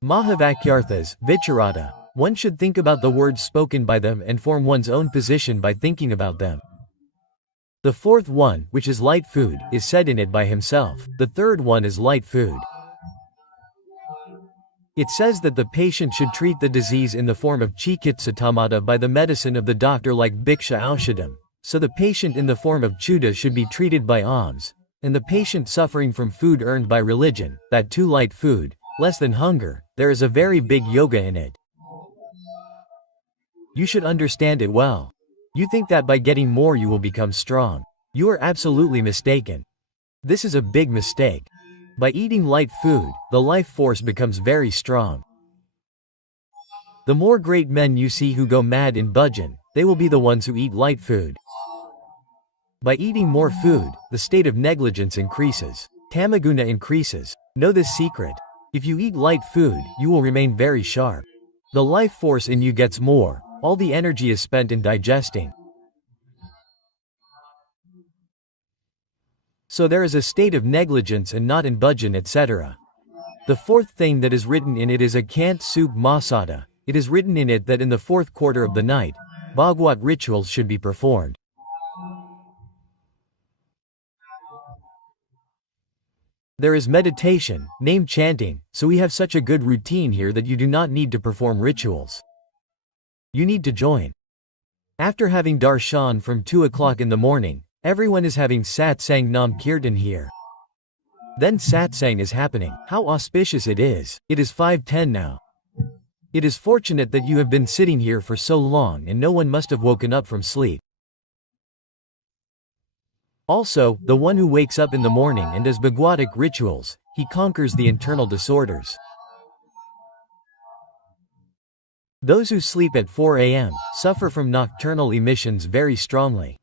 Mahavakyarthas, Vicharata. One should think about the words spoken by them and form one's own position by thinking about them. The fourth one, which is light food, is said in it by himself. The third one is light food. It says that the patient should treat the disease in the form of chikitsatamata by the medicine of the doctor like bhiksha aushadam. So the patient in the form of chuda should be treated by alms, and the patient suffering from food earned by religion, that too light food, less than hunger. There is a very big yoga in it. You should understand it well. You think that by getting more you will become strong. You are absolutely mistaken. This is a big mistake. By eating light food, the life force becomes very strong. The more great men you see who go mad in bhajan, they will be the ones who eat light food. By eating more food, the state of negligence increases. Tamaguna increases. Know this secret. If you eat light food, you will remain very sharp. The life force in you gets more. All the energy is spent in digesting. So there is a state of negligence and not in bhajan, etc. The fourth thing that is written in it is Akant Sukh Masada. It is written in it that in the fourth quarter of the night, Bhagwat rituals should be performed. There is meditation, name chanting, so we have such a good routine here that you do not need to perform rituals. You need to join. After having darshan from 2 o'clock in the morning, everyone is having satsang nam kirtan here. Then satsang is happening. How auspicious it is. It is 5:10 now. It is fortunate that you have been sitting here for so long and no one must have woken up from sleep. Also, the one who wakes up in the morning and does Bhagwatic rituals, he conquers the internal disorders. Those who sleep at 4 a.m. suffer from nocturnal emissions very strongly.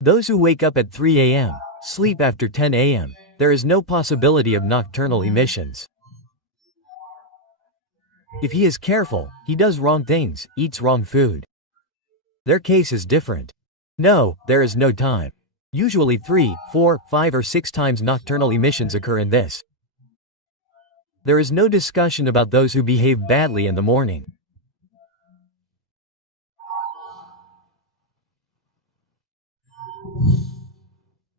Those who wake up at 3 a.m. sleep after 10 a.m. There is no possibility of nocturnal emissions. If he is careful, he does wrong things, eats wrong food. Their case is different. No, there is no time. Usually 3, 4, 5 or 6 times nocturnal emissions occur in this. There is no discussion about those who behave badly in the morning.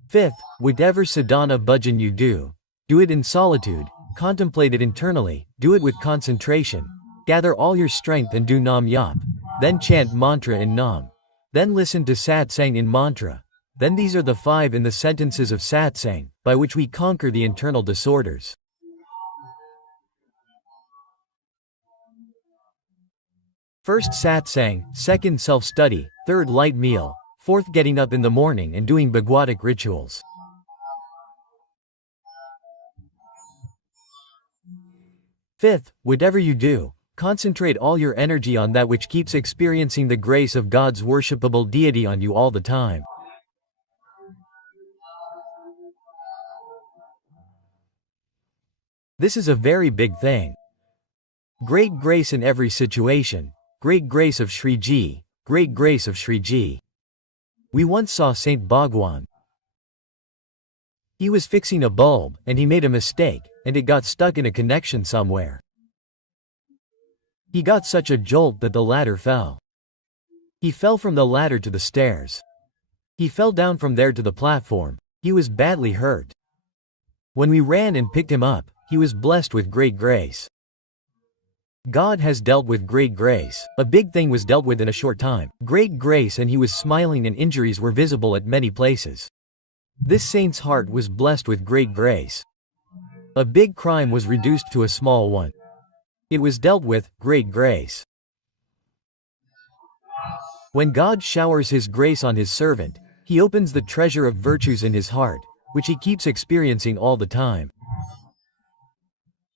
Fifth, whatever sadhana bhajan you do it in solitude, contemplate it internally, do it with concentration, gather all your strength and do nam yap, then chant mantra in nam, then listen to satsang in mantra, then these are the 5 in the sentences of satsang, by which we conquer the internal disorders. First satsang, second self-study, third light meal, fourth getting up in the morning and doing Bhagwatic rituals. Fifth, whatever you do, concentrate all your energy on that which keeps experiencing the grace of God's worshipable deity on you all the time. This is a very big thing. Great grace in every situation. Great grace of Shriji, great grace of Shriji. We once saw Saint Bhagwan. He was fixing a bulb, and he made a mistake, and it got stuck in a connection somewhere. He got such a jolt that the ladder fell. He fell from the ladder to the stairs. He fell down from there to the platform. He was badly hurt. When we ran and picked him up, he was blessed with great grace. God has dealt with great grace. A big thing was dealt with in a short time. Great grace, and he was smiling, and injuries were visible at many places. This saint's heart was blessed with great grace. A big crime was reduced to a small one. It was dealt with great grace. When God showers his grace on his servant, he opens the treasure of virtues in his heart, which he keeps experiencing all the time.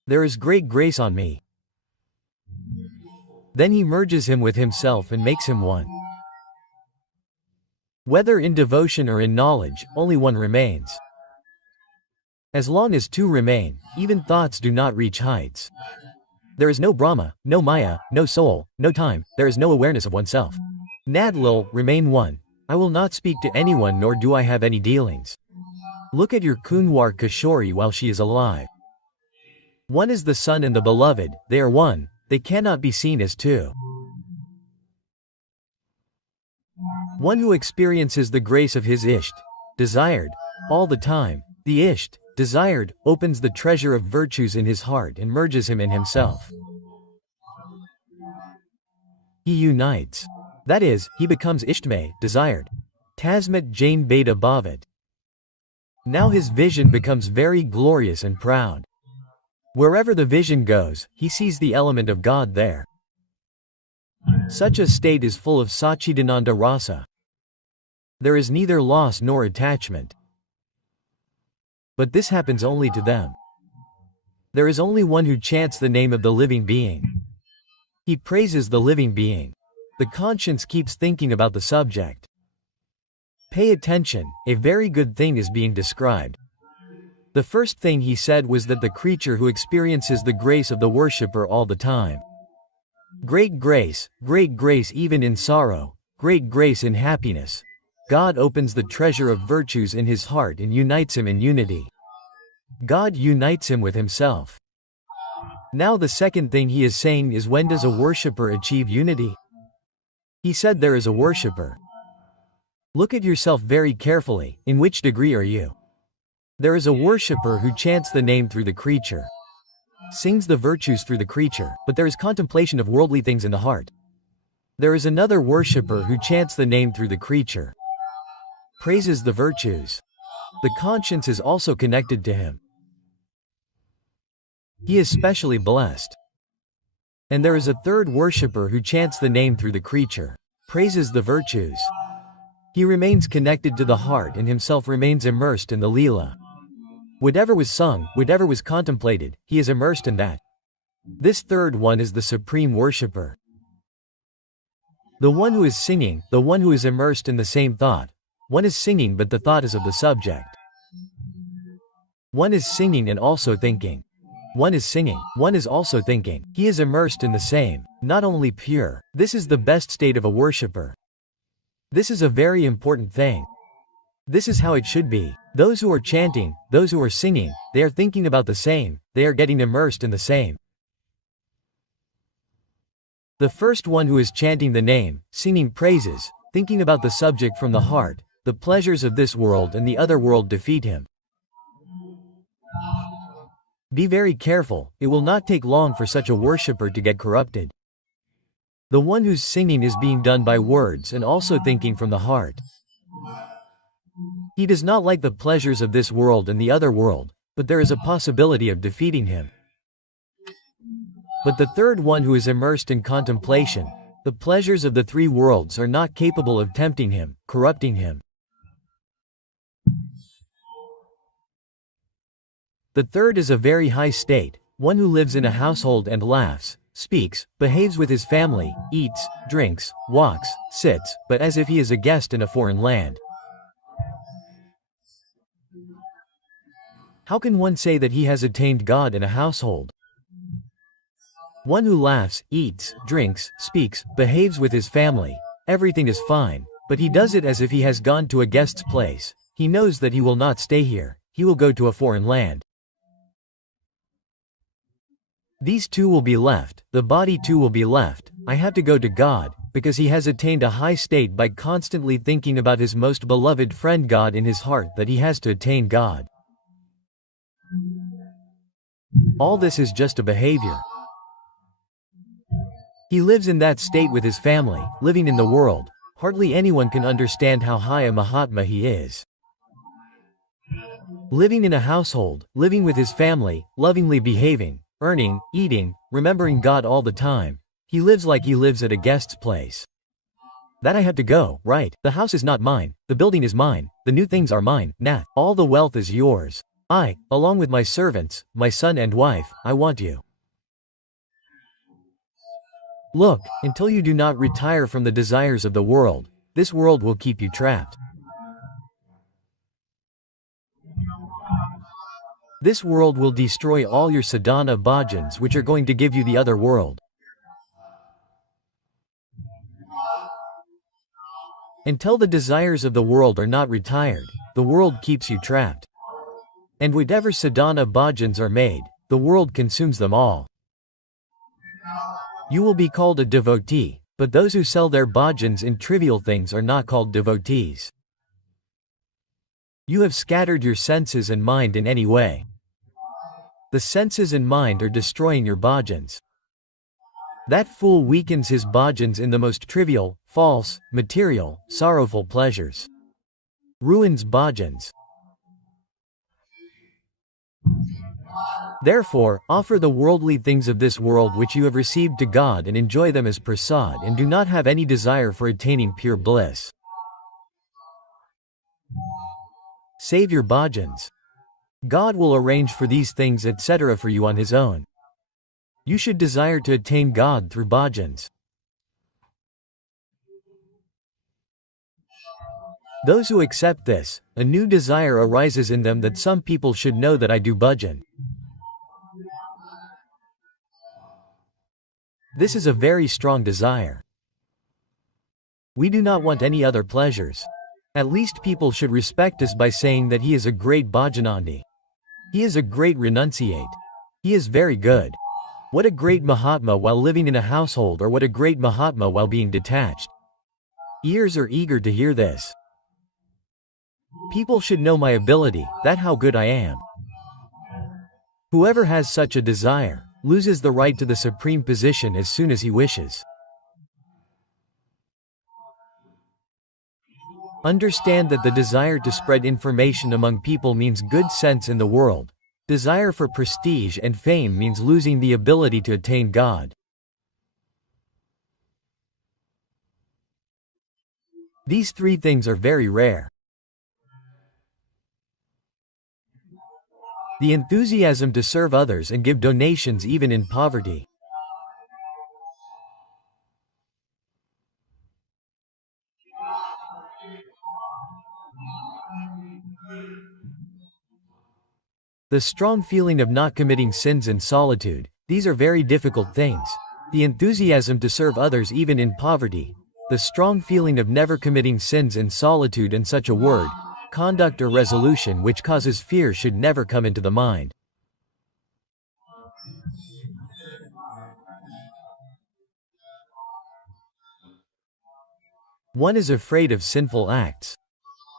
There is great grace on me. Then he merges him with himself and makes him one. Whether in devotion or in knowledge, only one remains. As long as two remain, even thoughts do not reach heights. There is no Brahma, no Maya, no soul, no time, there is no awareness of oneself. Nadlil, remain one. I will not speak to anyone, nor do I have any dealings. Look at your Kunwar Kishori while she is alive. One is the Son and the Beloved, they are one, they cannot be seen as two. One who experiences the grace of his Isht, desired, all the time, the Isht, desired, opens the treasure of virtues in his heart and merges him in himself. He unites. That is, he becomes Ishtme, desired. Tasmat Jain Beta Bhavat. Now his vision becomes very glorious and proud. Wherever the vision goes, he sees the element of God there. Such a state is full of Sachidananda Rasa. There is neither loss nor attachment. But this happens only to them. There is only one who chants the name of the living being. He praises the living being. The conscience keeps thinking about the subject. Pay attention, a very good thing is being described. The first thing he said was that the creature who experiences the grace of the worshipper all the time. Great grace even in sorrow, great grace in happiness. God opens the treasure of virtues in his heart and unites him in unity. God unites him with himself. Now the second thing he is saying is, when does a worshipper achieve unity? He said there is a worshipper. Look at yourself very carefully, in which degree are you? There is a worshipper who chants the name through the creature, sings the virtues through the creature, but there is contemplation of worldly things in the heart. There is another worshipper who chants the name through the creature, praises the virtues. The conscience is also connected to him. He is specially blessed. And there is a third worshipper who chants the name through the creature, praises the virtues. He remains connected to the heart and himself remains immersed in the Leela. Whatever was sung, whatever was contemplated, he is immersed in that. This third one is the supreme worshipper. The one who is singing, the one who is immersed in the same thought. One is singing but the thought is of the subject. One is singing and also thinking. One is singing, one is also thinking. He is immersed in the same, not only pure. This is the best state of a worshipper. This is a very important thing. This is how it should be. Those who are chanting, those who are singing, they are thinking about the same, they are getting immersed in the same. The first one who is chanting the name, singing praises, thinking about the subject from the heart, the pleasures of this world and the other world defeat him. Be very careful, it will not take long for such a worshipper to get corrupted. The one whose singing is being done by words and also thinking from the heart. He does not like the pleasures of this world and the other world, but there is a possibility of defeating him. But the third one who is immersed in contemplation, the pleasures of the three worlds are not capable of tempting him, corrupting him. The third is a very high state, one who lives in a household and laughs, speaks, behaves with his family, eats, drinks, walks, sits, but as if he is a guest in a foreign land. How can one say that he has attained God in a household? One who laughs, eats, drinks, speaks, behaves with his family, everything is fine, but he does it as if he has gone to a guest's place. He knows that he will not stay here. he will go to a foreign land. These two will be left, the body too will be left. I have to go to God, because he has attained a high state by constantly thinking about his most beloved friend God in his heart, that he has to attain God. All this is just a behavior. He lives in that state with his family, living in the world. Hardly anyone can understand how high a Mahatma he is. Living in a household, living with his family, lovingly behaving, earning, eating, remembering God all the time. He lives like he lives at a guest's place. That I have to go, right? The house is not mine, the building is mine, the new things are mine, nah, all the wealth is yours. I, along with my servants, my son and wife, I want you. Look, until you do not retire from the desires of the world, this world will keep you trapped. This world will destroy all your sadhana bhajans which are going to give you the other world. Until the desires of the world are not retired, the world keeps you trapped. And whatever sadhana bhajans are made, the world consumes them all. You will be called a devotee, but those who sell their bhajans in trivial things are not called devotees. You have scattered your senses and mind in any way. The senses and mind are destroying your bhajans. That fool weakens his bhajans in the most trivial, false, material, sorrowful pleasures. Ruins bhajans. Therefore, offer the worldly things of this world which you have received to God and enjoy them as prasad, and do not have any desire for attaining pure bliss. Save your bhajans. God will arrange for these things etc. for you on his own. You should desire to attain God through bhajans. Those who accept this, a new desire arises in them that some people should know that I do bhajan. This is a very strong desire. We do not want any other pleasures. At least people should respect us by saying that he is a great bhajanandi. He is a great renunciate. He is very good. What a great Mahatma while living in a household, or what a great Mahatma while being detached. Ears are eager to hear this. People should know my ability, that how good I am. Whoever has such a desire, loses the right to the supreme position as soon as he wishes. Understand that the desire to spread information among people means good sense in the world. Desire for prestige and fame means losing the ability to attain God. These three things are very rare. The enthusiasm to serve others and give donations even in poverty. The strong feeling of not committing sins in solitude, these are very difficult things. The enthusiasm to serve others even in poverty. The strong feeling of never committing sins in solitude, and such a word, conduct or resolution which causes fear should never come into the mind. One is afraid of sinful acts.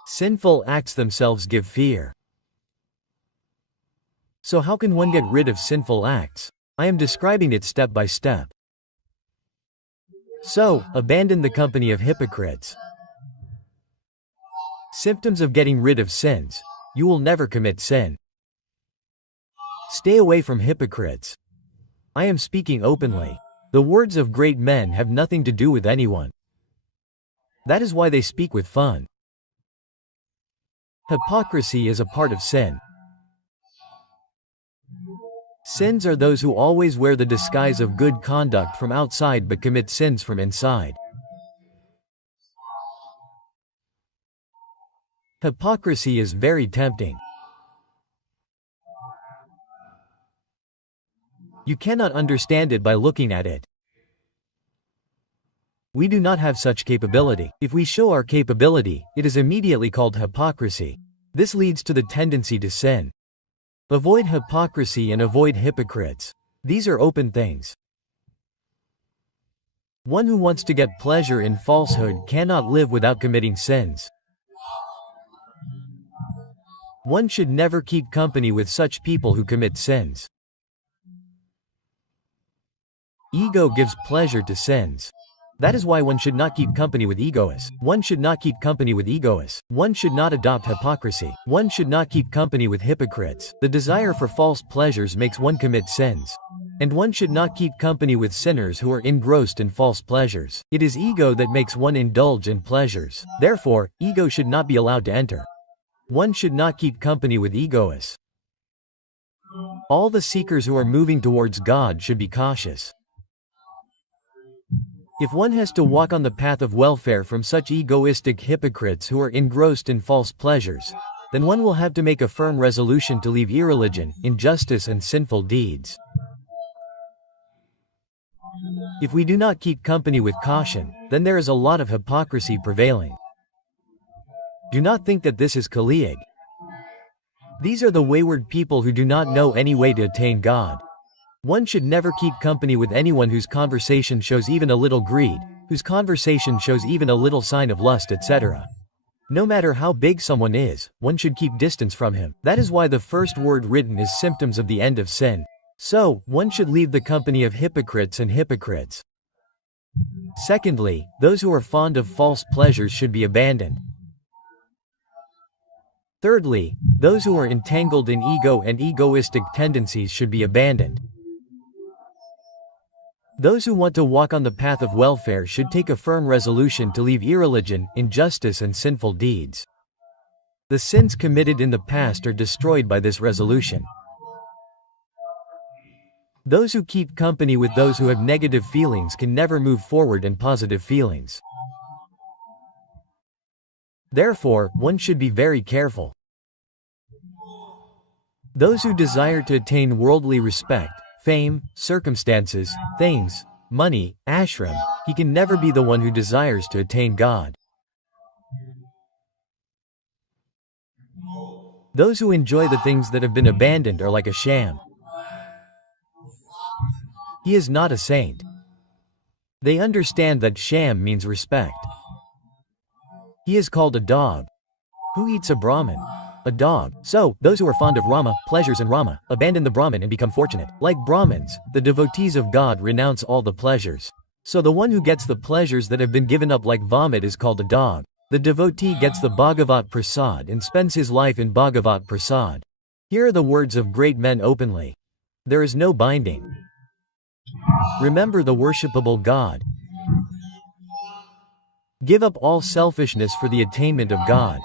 Sinful acts themselves give fear. So how can one get rid of sinful acts? I am describing it step by step. So, abandon the company of hypocrites. Symptoms of getting rid of sins. You will never commit sin. Stay away from hypocrites. I am speaking openly. The words of great men have nothing to do with anyone. That is why they speak with fun. Hypocrisy is a part of sin. Sins are those who always wear the disguise of good conduct from outside but commit sins from inside. Hypocrisy is very tempting. You cannot understand it by looking at it. We do not have such capability. If we show our capability, it is immediately called hypocrisy. This leads to the tendency to sin. Avoid hypocrisy and avoid hypocrites. These are open things. One who wants to get pleasure in falsehood cannot live without committing sins. One should never keep company with such people who commit sins. Ego gives pleasure to sins. That is why one should not keep company with egoists. One should not keep company with egoists. One should not adopt hypocrisy. One should not keep company with hypocrites. The desire for false pleasures makes one commit sins. And one should not keep company with sinners who are engrossed in false pleasures. It is ego that makes one indulge in pleasures. Therefore, ego should not be allowed to enter. One should not keep company with egoists. All the seekers who are moving towards God should be cautious. If one has to walk on the path of welfare from such egoistic hypocrites who are engrossed in false pleasures, then one will have to make a firm resolution to leave irreligion, injustice and sinful deeds. If we do not keep company with caution, then there is a lot of hypocrisy prevailing. Do not think that this is Kali. These are the wayward people who do not know any way to attain God. One should never keep company with anyone whose conversation shows even a little greed, whose conversation shows even a little sign of lust, etc. No matter how big someone is, one should keep distance from him. That is why the first word written is symptoms of the end of sin. So, one should leave the company of hypocrites and hypocrites. Secondly, those who are fond of false pleasures should be abandoned. Thirdly, those who are entangled in ego and egoistic tendencies should be abandoned. Those who want to walk on the path of welfare should take a firm resolution to leave irreligion, injustice and sinful deeds. The sins committed in the past are destroyed by this resolution. Those who keep company with those who have negative feelings can never move forward in positive feelings. Therefore, one should be very careful. Those who desire to attain worldly respect, fame, circumstances, things, money, ashram, he can never be the one who desires to attain God. Those who enjoy the things that have been abandoned are like a sham. He is not a saint. They understand that sham means respect. He is called a dog. Who eats a Brahmin? A dog. So, those who are fond of Rama, pleasures and Rama, abandon the Brahmin and become fortunate. Like Brahmins, the devotees of God renounce all the pleasures. So the one who gets the pleasures that have been given up like vomit is called a dog. The devotee gets the Bhagavat Prasad and spends his life in Bhagavat Prasad. Here are the words of great men openly. There is no binding. Remember the worshipable God. Give up all selfishness for the attainment of God.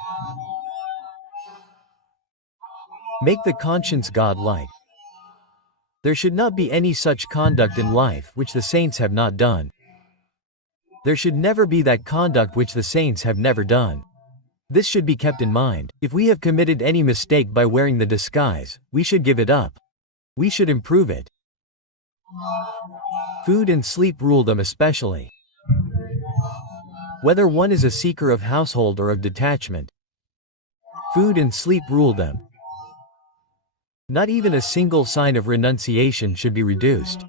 Make the conscience God-like. There should not be any such conduct in life which the saints have not done. There should never be that conduct which the saints have never done. This should be kept in mind. If we have committed any mistake by wearing the disguise, we should give it up. We should improve it. Food and sleep rule them especially. Whether one is a seeker of household or of detachment, food and sleep rule them. Not even a single sign of renunciation should be reduced.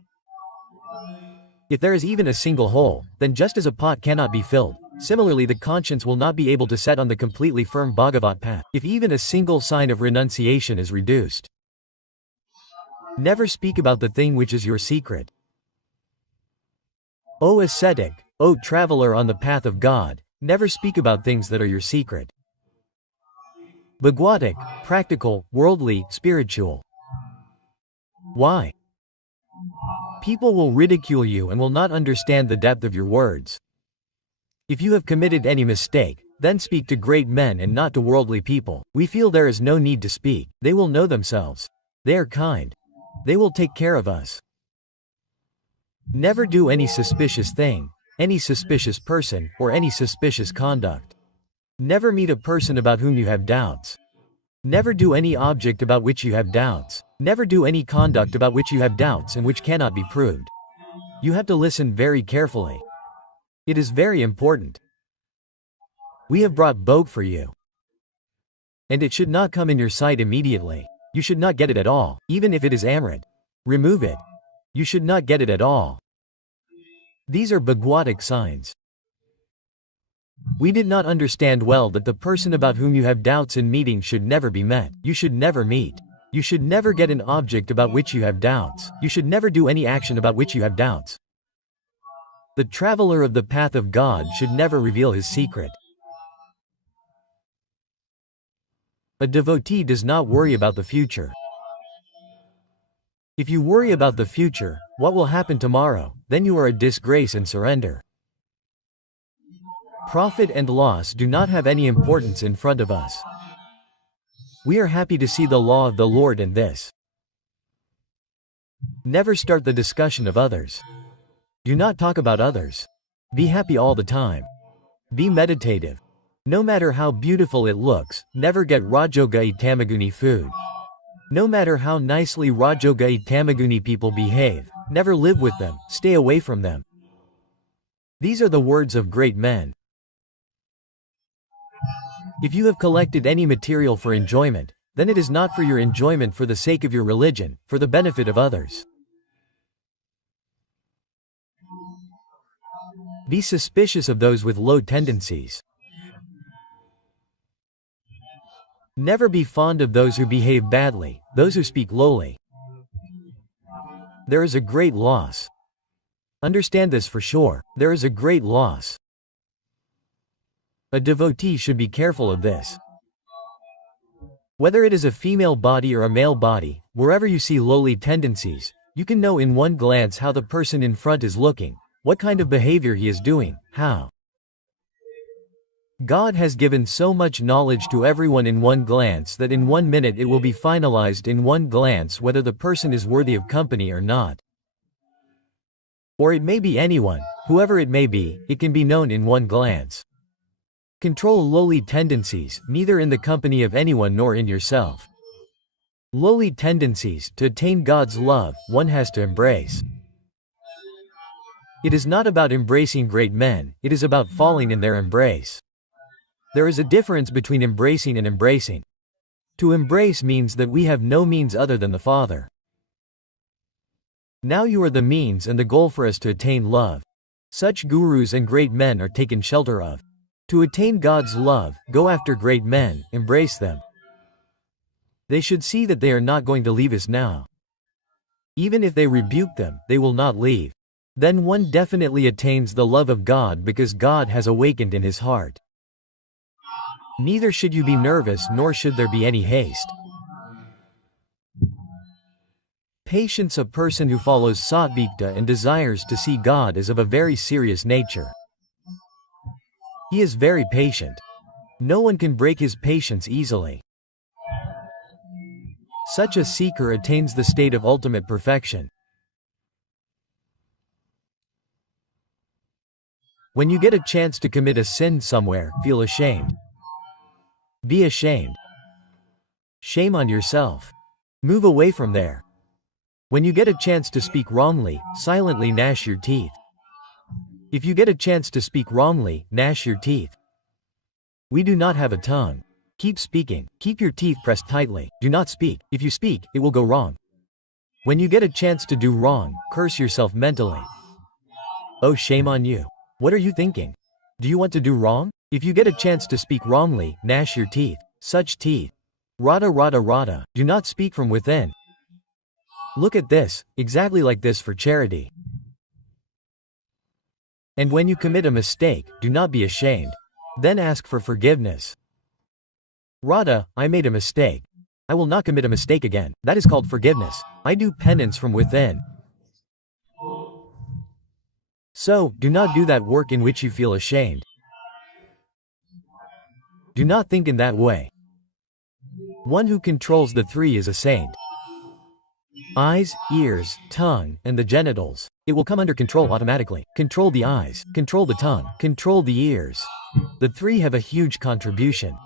If there is even a single hole, then just as a pot cannot be filled, similarly the conscience will not be able to set on the completely firm Bhagavat path, if even a single sign of renunciation is reduced. Never speak about the thing which is your secret. O ascetic, O traveler on the path of God, never speak about things that are your secret. Bhagwatic, practical, worldly, spiritual. Why? People will ridicule you and will not understand the depth of your words. If you have committed any mistake, then speak to great men and not to worldly people. We feel there is no need to speak. They will know themselves. They are kind. They will take care of us. Never do any suspicious thing, any suspicious person, or any suspicious conduct. Never meet a person about whom you have doubts. Never do any object about which you have doubts. Never do any conduct about which you have doubts and which cannot be proved. You have to listen very carefully. It is very important. We have brought Bhog for you. And it should not come in your sight immediately. You should not get it at all, even if it is amrit. Remove it. You should not get it at all. These are Bhagwatic signs. We did not understand well that the person about whom you have doubts in meeting should never be met. You should never meet. You should never get an object about which you have doubts. You should never do any action about which you have doubts. The traveler of the path of God should never reveal his secret. A devotee does not worry about the future. If you worry about the future, what will happen tomorrow, then you are a disgrace and surrender. Profit and loss do not have any importance in front of us. We are happy to see the law of the Lord in this. Never start the discussion of others. Do not talk about others. Be happy all the time. Be meditative. No matter how beautiful it looks, never get Rajogai Tamaguni food. No matter how nicely Rajogai Tamaguni people behave, never live with them, stay away from them. These are the words of great men. If you have collected any material for enjoyment, then it is not for your enjoyment for the sake of your religion, for the benefit of others. Be suspicious of those with low tendencies. Never be fond of those who behave badly, those who speak lowly. There is a great loss. Understand this for sure, there is a great loss. A devotee should be careful of this. Whether it is a female body or a male body, wherever you see lowly tendencies, you can know in one glance how the person in front is looking, what kind of behavior he is doing, how. God has given so much knowledge to everyone in one glance that in 1 minute it will be finalized in one glance whether the person is worthy of company or not. Or it may be anyone, whoever it may be, it can be known in one glance. Control lowly tendencies, neither in the company of anyone nor in yourself. Lowly tendencies, to attain God's love, one has to embrace. It is not about embracing great men, it is about falling in their embrace. There is a difference between embracing and embracing. To embrace means that we have no means other than the Father. Now you are the means and the goal for us to attain love. Such gurus and great men are taken shelter of. To attain God's love, go after great men, embrace them. They should see that they are not going to leave us now. Even if they rebuke them, they will not leave. Then one definitely attains the love of God because God has awakened in his heart. Neither should you be nervous nor should there be any haste. Patience. A person who follows Satvikta and desires to see God is of a very serious nature. He is very patient. No one can break his patience easily. Such a seeker attains the state of ultimate perfection. When you get a chance to commit a sin somewhere, feel ashamed. Be ashamed. Shame on yourself. Move away from there. When you get a chance to speak wrongly, silently gnash your teeth. If you get a chance to speak wrongly, gnash your teeth. We do not have a tongue. Keep speaking. Keep your teeth pressed tightly. Do not speak. If you speak, it will go wrong. When you get a chance to do wrong, curse yourself mentally. Oh, shame on you. What are you thinking? Do you want to do wrong? If you get a chance to speak wrongly, gnash your teeth. Such teeth. Rada rada rada. Do not speak from within. Look at this, exactly like this for charity. And when you commit a mistake, do not be ashamed. Then ask for forgiveness. Radha, I made a mistake. I will not commit a mistake again. That is called forgiveness. I do penance from within. So, do not do that work in which you feel ashamed. Do not think in that way. One who controls the three is a saint. Eyes, ears, tongue, and the genitals. It will come under control automatically. Control the eyes, control the tongue, control the ears. The three have a huge contribution.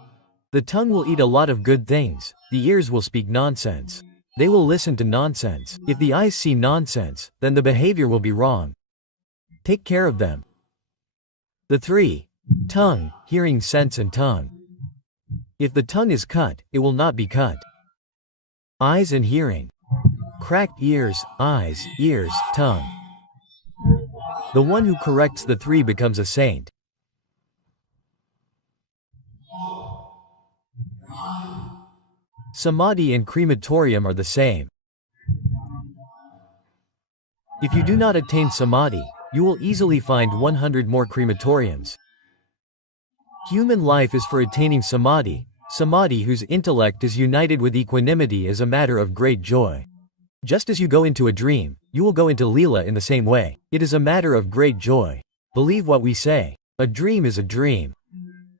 The tongue will eat a lot of good things, the ears will speak nonsense. They will listen to nonsense. If the eyes see nonsense, then the behavior will be wrong. Take care of them. The three. Tongue, hearing, sense and tongue. If the tongue is cut, it will not be cut. Eyes and hearing. Cracked ears, eyes, ears, tongue. The one who corrects the three becomes a saint. Samadhi and crematorium are the same. If you do not attain samadhi, you will easily find 100 more crematoriums. Human life is for attaining samadhi. Samadhi whose intellect is united with equanimity is a matter of great joy. Just as you go into a dream, you will go into Leela in the same way. It is a matter of great joy. Believe what we say. A dream is a dream.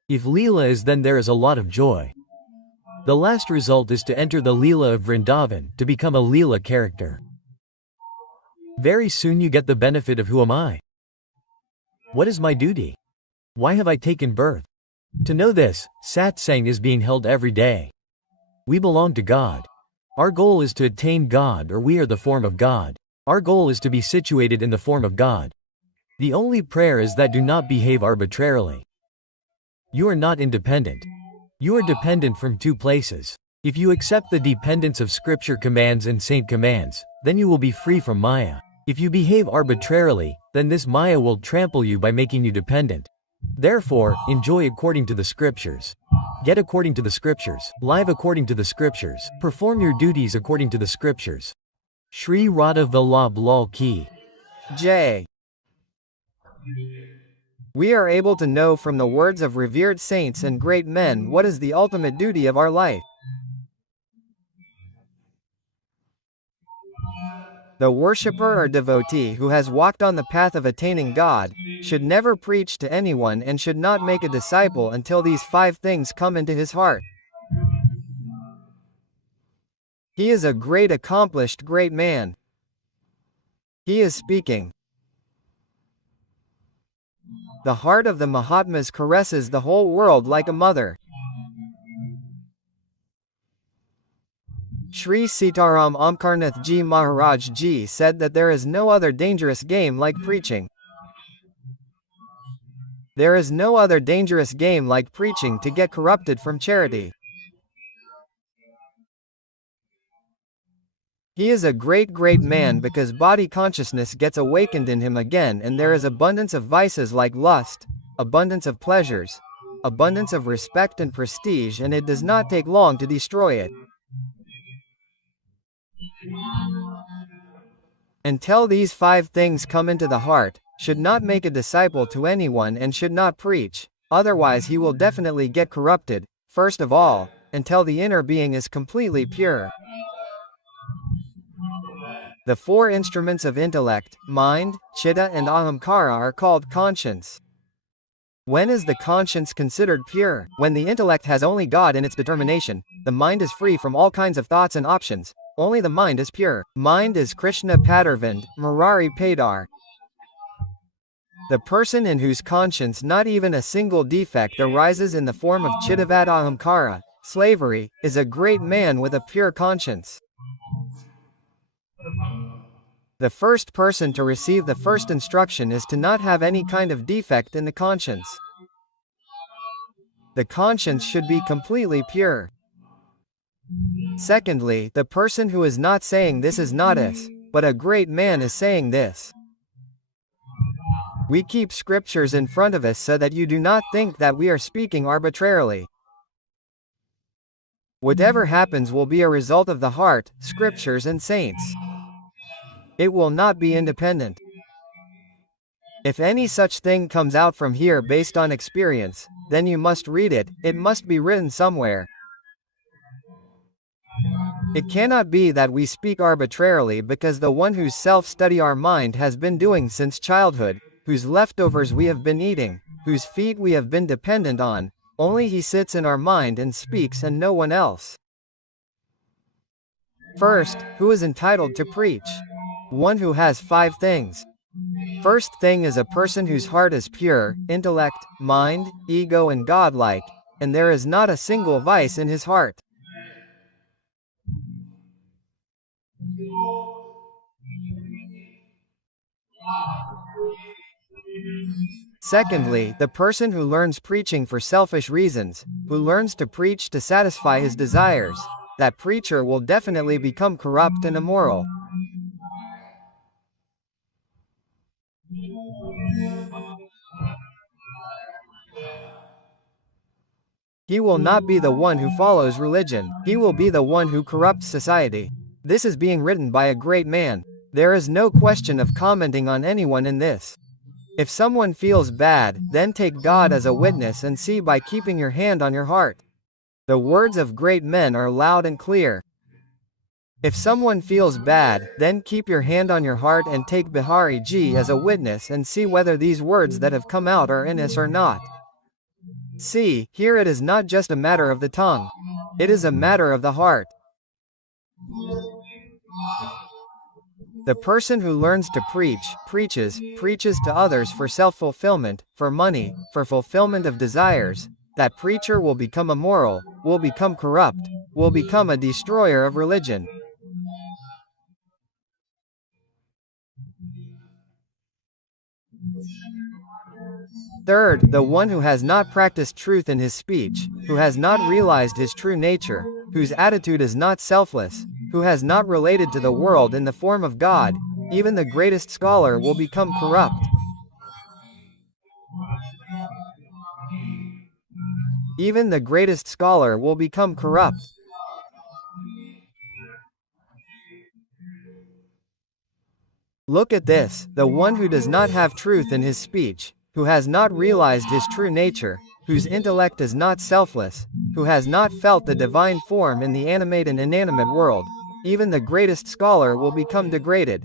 If Leela is, then there is a lot of joy. The last result is to enter the Leela of Vrindavan, to become a Leela character. Very soon you get the benefit of who am I? What is my duty? Why have I taken birth? To know this, satsang is being held every day. We belong to God. Our goal is to attain God, or we are the form of God. Our goal is to be situated in the form of God. The only prayer is that do not behave arbitrarily. You are not independent. You are dependent from two places. If you accept the dependence of scripture commands and saint commands, then you will be free from Maya. If you behave arbitrarily, then this Maya will trample you by making you dependent. Therefore, enjoy according to the scriptures. Get according to the scriptures. Live according to the scriptures. Perform your duties according to the scriptures. Shri Radha Vallabh Lal Ki Jai. We are able to know from the words of revered saints and great men what is the ultimate duty of our life. The worshipper or devotee who has walked on the path of attaining God should never preach to anyone and should not make a disciple until these 5 things come into his heart. He is a great accomplished great man. He is speaking. The heart of the Mahatmas caresses the whole world like a mother. Sri Sitaram Omkarnath Ji Maharaj Ji said that there is no other dangerous game like preaching. There is no other dangerous game like preaching to get corrupted from charity. He is a great man because body consciousness gets awakened in him again, and there is abundance of vices like lust, abundance of pleasures, abundance of respect and prestige, and it does not take long to destroy it. Until these 5 things come into the heart, should not make a disciple to anyone and should not preach, otherwise he will definitely get corrupted, first of all, until the inner being is completely pure. The 4 instruments of intellect, mind, chitta and ahamkara are called conscience. When is the conscience considered pure? When the intellect has only God in its determination, the mind is free from all kinds of thoughts and options, only the mind is pure. Mind is Krishna Padarvind, Murari Padar. The person in whose conscience not even a single defect arises in the form of chittavad ahamkara, slavery, is a great man with a pure conscience. The first person to receive the first instruction is to not have any kind of defect in the conscience. The conscience should be completely pure. Secondly, the person who is not saying this is not us, but a great man is saying this. We keep scriptures in front of us so that you do not think that we are speaking arbitrarily. Whatever happens will be a result of the heart, scriptures and saints. It will not be independent. If any such thing comes out from here based on experience, then you must read it, it must be written somewhere. It cannot be that we speak arbitrarily because the one whose self-study our mind has been doing since childhood, whose leftovers we have been eating, whose feet we have been dependent on, only he sits in our mind and speaks and no one else. First, who is entitled to preach? One who has 5 things. First thing is a person whose heart is pure, intellect, mind, ego and godlike, and there is not a single vice in his heart. Secondly, the person who learns preaching for selfish reasons, who learns to preach to satisfy his desires, that preacher will definitely become corrupt and immoral. He will not be the one who follows religion, he will be the one who corrupts society. This is being written by a great man. There is no question of commenting on anyone in this. If someone feels bad, then take God as a witness and see by keeping your hand on your heart. The words of great men are loud and clear. If someone feels bad, then keep your hand on your heart and take Bihari Ji as a witness and see whether these words that have come out are in us or not. See, here it is not just a matter of the tongue. It is a matter of the heart. The person who learns to preach, preaches to others for self-fulfillment, for money, for fulfillment of desires. That preacher will become immoral, will become corrupt, will become a destroyer of religion. Third, the one who has not practiced truth in his speech, who has not realized his true nature, whose attitude is not selfless, who has not related to the world in the form of God, even the greatest scholar will become corrupt. Even the greatest scholar will become corrupt. Look at this, the one who does not have truth in his speech, who has not realized his true nature, whose intellect is not selfless, who has not felt the divine form in the animate and inanimate world, even the greatest scholar will become degraded.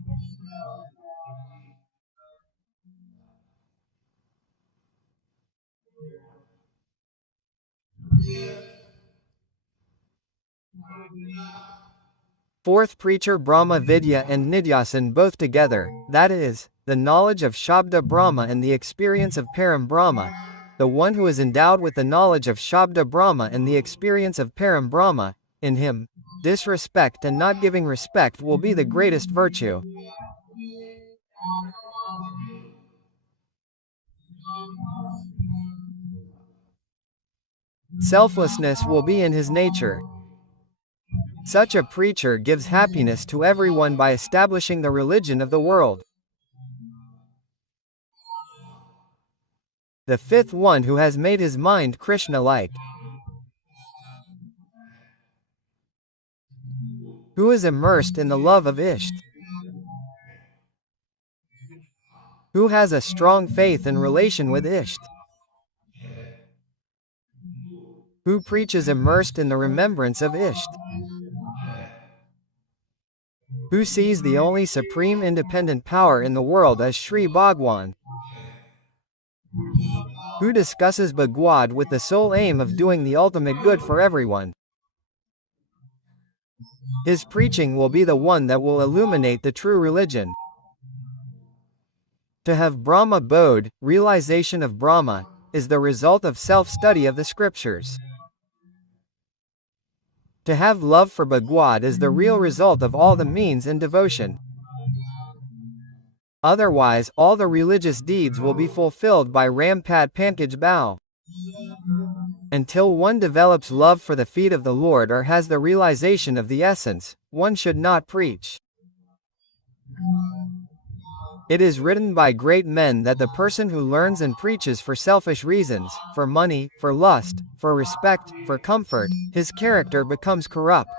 Fourth, preacher Brahma Vidya and Nidyasan both together, that is, the knowledge of Shabda Brahma and the experience of Param Brahma. The one who is endowed with the knowledge of Shabda Brahma and the experience of Param Brahma, in him, disrespect and not giving respect will be the greatest virtue. Selflessness will be in his nature. Such a preacher gives happiness to everyone by establishing the religion of the world. The fifth, one who has made his mind Krishna-like, who is immersed in the love of Ishta, who has a strong faith and relation with Ishta, who preaches immersed in the remembrance of Ishta, who sees the only supreme independent power in the world as Sri Bhagwan, who discusses Bhagwad with the sole aim of doing the ultimate good for everyone. His preaching will be the one that will illuminate the true religion. To have Brahma Bodh, realization of Brahma, is the result of self-study of the scriptures. To have love for Bhagwad is the real result of all the means and devotion. Otherwise, all the religious deeds will be fulfilled by Rampat Pankaj Bhau. Until one develops love for the feet of the Lord or has the realization of the essence, one should not preach. It is written by great men that the person who learns and preaches for selfish reasons, for money, for lust, for respect, for comfort, his character becomes corrupt.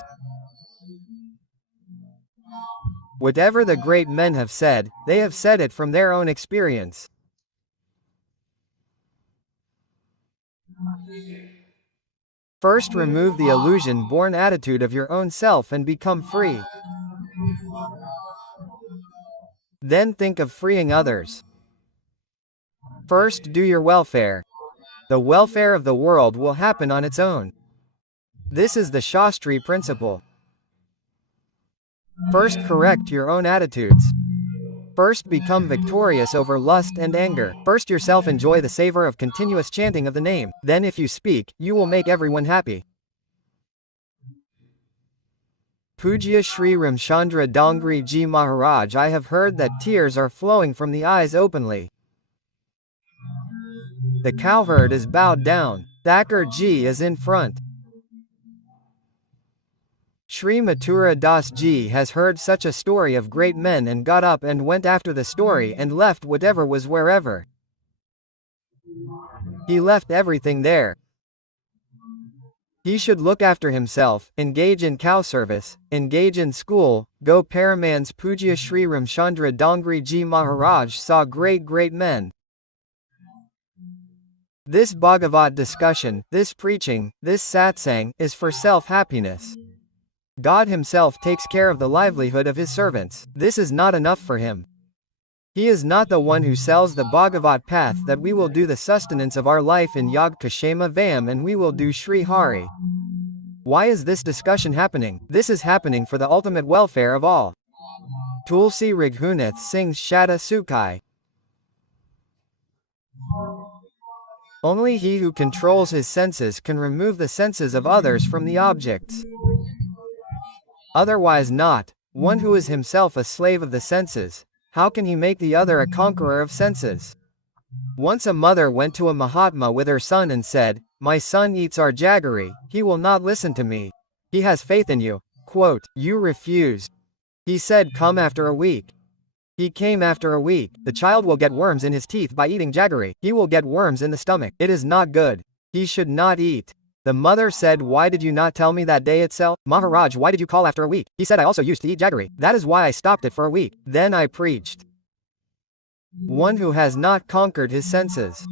Whatever the great men have said, they have said it from their own experience. First, remove the illusion-born attitude of your own self and become free. Then think of freeing others. First, do your welfare. The welfare of the world will happen on its own. This is the Shastri principle. First, correct your own attitudes. First, become victorious over lust and anger. First, yourself enjoy the savor of continuous chanting of the name. Then, if you speak, you will make everyone happy. Pujya Shri Ramchandra Dongri Ji Maharaj, I have heard that tears are flowing from the eyes openly. The cowherd is bowed down. Thakurji is in front. Sri Mathura Das Ji has heard such a story of great men and got up and went after the story and left whatever was wherever. He left everything there. He should look after himself, engage in cow service, engage in school, go Paramans Pujya Sri Ramchandra Dongri Ji Maharaj saw great men. This Bhagavat discussion, this preaching, this satsang, is for self-happiness. God himself takes care of the livelihood of his servants. This is not enough for him. He is not the one who sells the Bhagavat path that we will do the sustenance of our life in Yag Kshema Vam and we will do Sri Hari. Why is this discussion happening? This is happening for the ultimate welfare of all. Tulsi Raghunath sings Shada Sukai. Only he who controls his senses can remove the senses of others from the objects. Otherwise not, one who is himself a slave of the senses, how can he make the other a conqueror of senses? Once a mother went to a Mahatma with her son and said, "My son eats our jaggery, he will not listen to me. He has faith in you." Quote, "You refused." He said, "Come after a week." He came after a week. The child will get worms in his teeth by eating jaggery. He will get worms in the stomach. It is not good. He should not eat. The mother said, "Why did you not tell me that day itself? Maharaj, why did you call after a week?" He said, "I also used to eat jaggery. That is why I stopped it for a week. Then I preached." One who has not conquered his senses,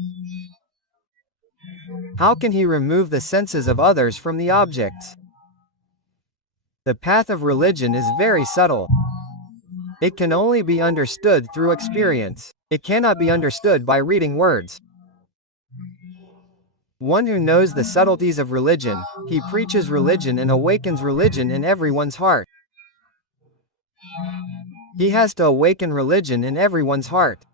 how can he remove the senses of others from the objects? The path of religion is very subtle. It can only be understood through experience. It cannot be understood by reading words. One who knows the subtleties of religion, he preaches religion and awakens religion in everyone's heart. He has to awaken religion in everyone's heart.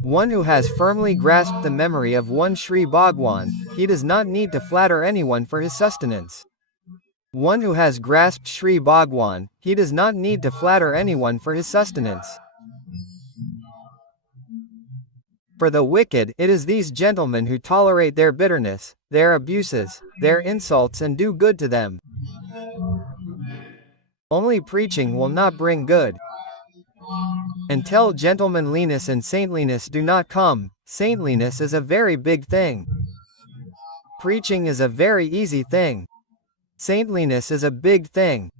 One who has firmly grasped the memory of one Sri Bhagwan, he does not need to flatter anyone for his sustenance. One who has grasped Sri Bhagwan, he does not need to flatter anyone for his sustenance. For the wicked, it is these gentlemen who tolerate their bitterness, their abuses, their insults and do good to them. Only preaching will not bring good. Until gentlemanliness and saintliness do not come, saintliness is a very big thing. Preaching is a very easy thing. Saintliness is a big thing.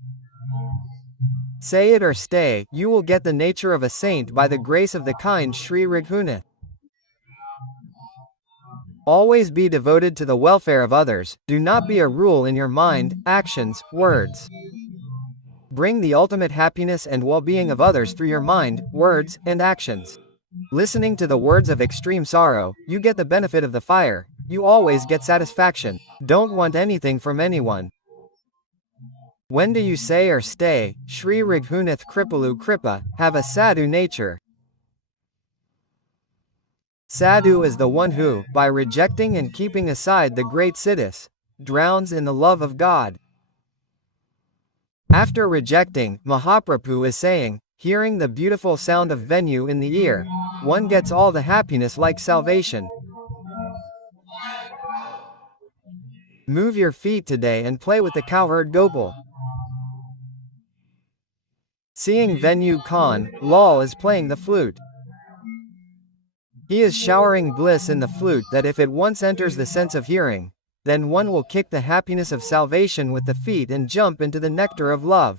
Say it or stay, you will get the nature of a saint by the grace of the kind Sri Raghunath. Always be devoted to the welfare of others, do not be a rule in your mind, actions, words. Bring the ultimate happiness and well-being of others through your mind, words, and actions. Listening to the words of extreme sorrow, you get the benefit of the fire, you always get satisfaction. Don't want anything from anyone. When do you say or stay, Sri Raghunath Kripalu Kripa, have a sadhu nature? Sadhu is the one who, by rejecting and keeping aside the great siddhis, drowns in the love of God. After rejecting, Mahaprabhu is saying, hearing the beautiful sound of Venu in the ear, one gets all the happiness like salvation. Move your feet today and play with the cowherd Gopal. Seeing Venu Khan, Lal is playing the flute. He is showering bliss in the flute that if it once enters the sense of hearing, then one will kick the happiness of salvation with the feet and jump into the nectar of love.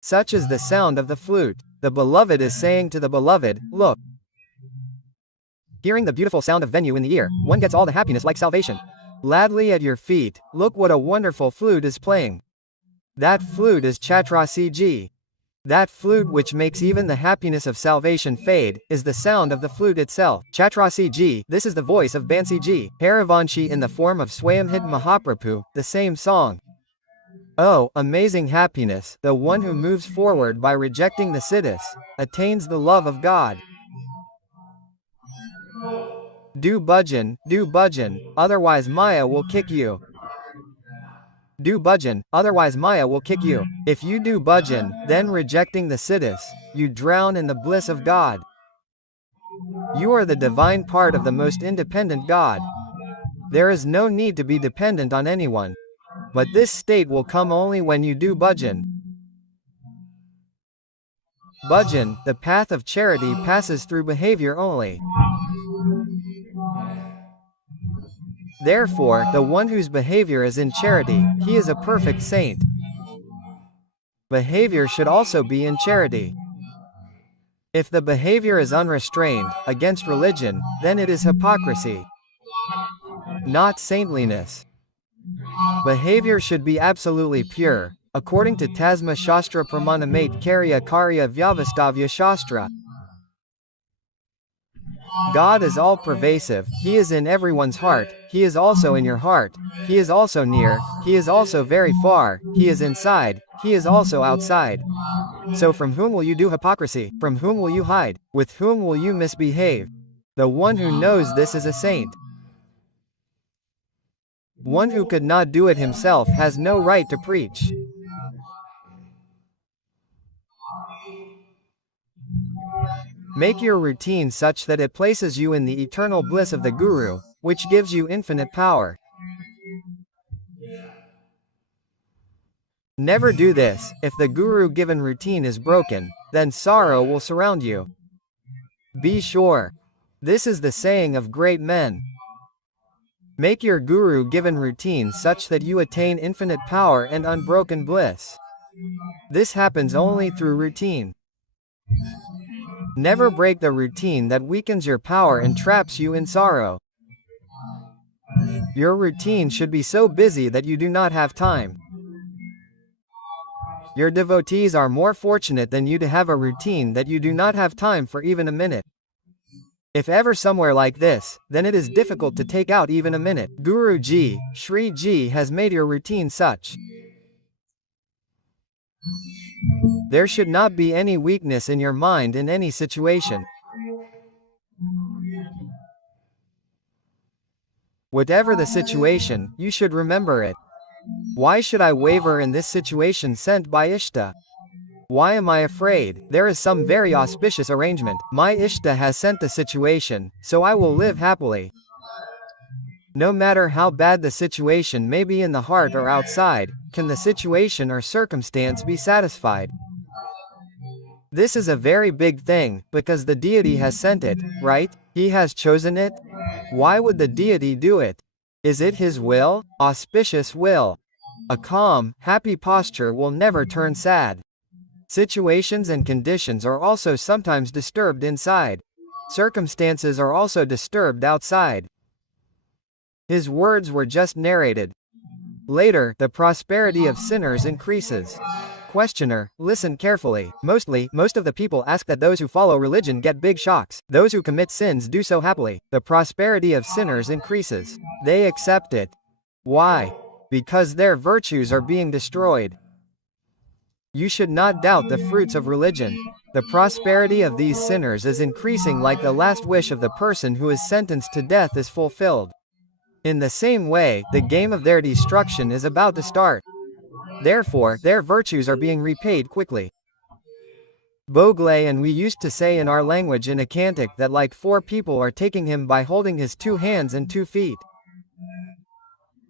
Such is the sound of the flute. The beloved is saying to the beloved, look. Hearing the beautiful sound of Venu in the ear, one gets all the happiness like salvation. Ladly at your feet, look what a wonderful flute is playing. That flute is Chatrasi Ji. That flute which makes even the happiness of salvation fade, is the sound of the flute itself. Chatrasi Ji, this is the voice of Bansi Ji, Harivanshi in the form of Swayamhit Mahaprabhu, the same song. Oh, amazing happiness, the one who moves forward by rejecting the siddhis, attains the love of God. Do bhajan, otherwise Maya will kick you. Do bhajan, otherwise Maya will kick you. If you do bhajan, then rejecting the siddhis, you drown in the bliss of God. You are the divine part of the most independent God. There is no need to be dependent on anyone. But this state will come only when you do bhajan. Bhajan, the path of charity, passes through behavior only. Therefore, the one whose behavior is in charity, he is a perfect saint. Behavior should also be in charity. If the behavior is unrestrained, against religion, then it is hypocrisy, not saintliness. Behavior should be absolutely pure, according to Tasma Shastra Pramanamate Karya Karya Vyavastavya Shastra. God is all-pervasive, He is in everyone's heart, He is also in your heart, He is also near, He is also very far, He is inside, He is also outside. So from whom will you do hypocrisy? From whom will you hide? With whom will you misbehave? The one who knows this is a saint. One who could not do it himself has no right to preach. Make your routine such that it places you in the eternal bliss of the Guru, which gives you infinite power. Never do this. If the Guru-given routine is broken, then sorrow will surround you. Be sure. This is the saying of great men. Make your Guru-given routine such that you attain infinite power and unbroken bliss. This happens only through routine. Never break the routine that weakens your power and traps you in sorrow. Your routine should be so busy that you do not have time. Your devotees are more fortunate than you to have a routine that you do not have time for even a minute. If ever somewhere like this, then it is difficult to take out even a minute. Guru Ji, Shri Ji has made your routine such. There should not be any weakness in your mind in any situation. Whatever the situation, you should remember it. Why should I waver in this situation sent by Ishta? Why am I afraid? There is some very auspicious arrangement. My Ishta has sent the situation, so I will live happily. No matter how bad the situation may be in the heart or outside, can the situation or circumstance be satisfied? This is a very big thing, because the deity has sent it, right? He has chosen it? Why would the deity do it? Is it his will? Auspicious will. A calm, happy posture will never turn sad. Situations and conditions are also sometimes disturbed inside. Circumstances are also disturbed outside. His words were just narrated. Later, the prosperity of sinners increases. Questioner, listen carefully. Most of the people ask that those who follow religion get big shocks. Those who commit sins do so happily. The prosperity of sinners increases. They accept it. Why? Because their virtues are being destroyed. You should not doubt the fruits of religion. The prosperity of these sinners is increasing like the last wish of the person who is sentenced to death is fulfilled. In the same way, the game of their destruction is about to start. Therefore, their virtues are being repaid quickly. Bogle, and we used to say in our language in Akantic that like 4 people are taking him by holding his 2 hands and 2 feet.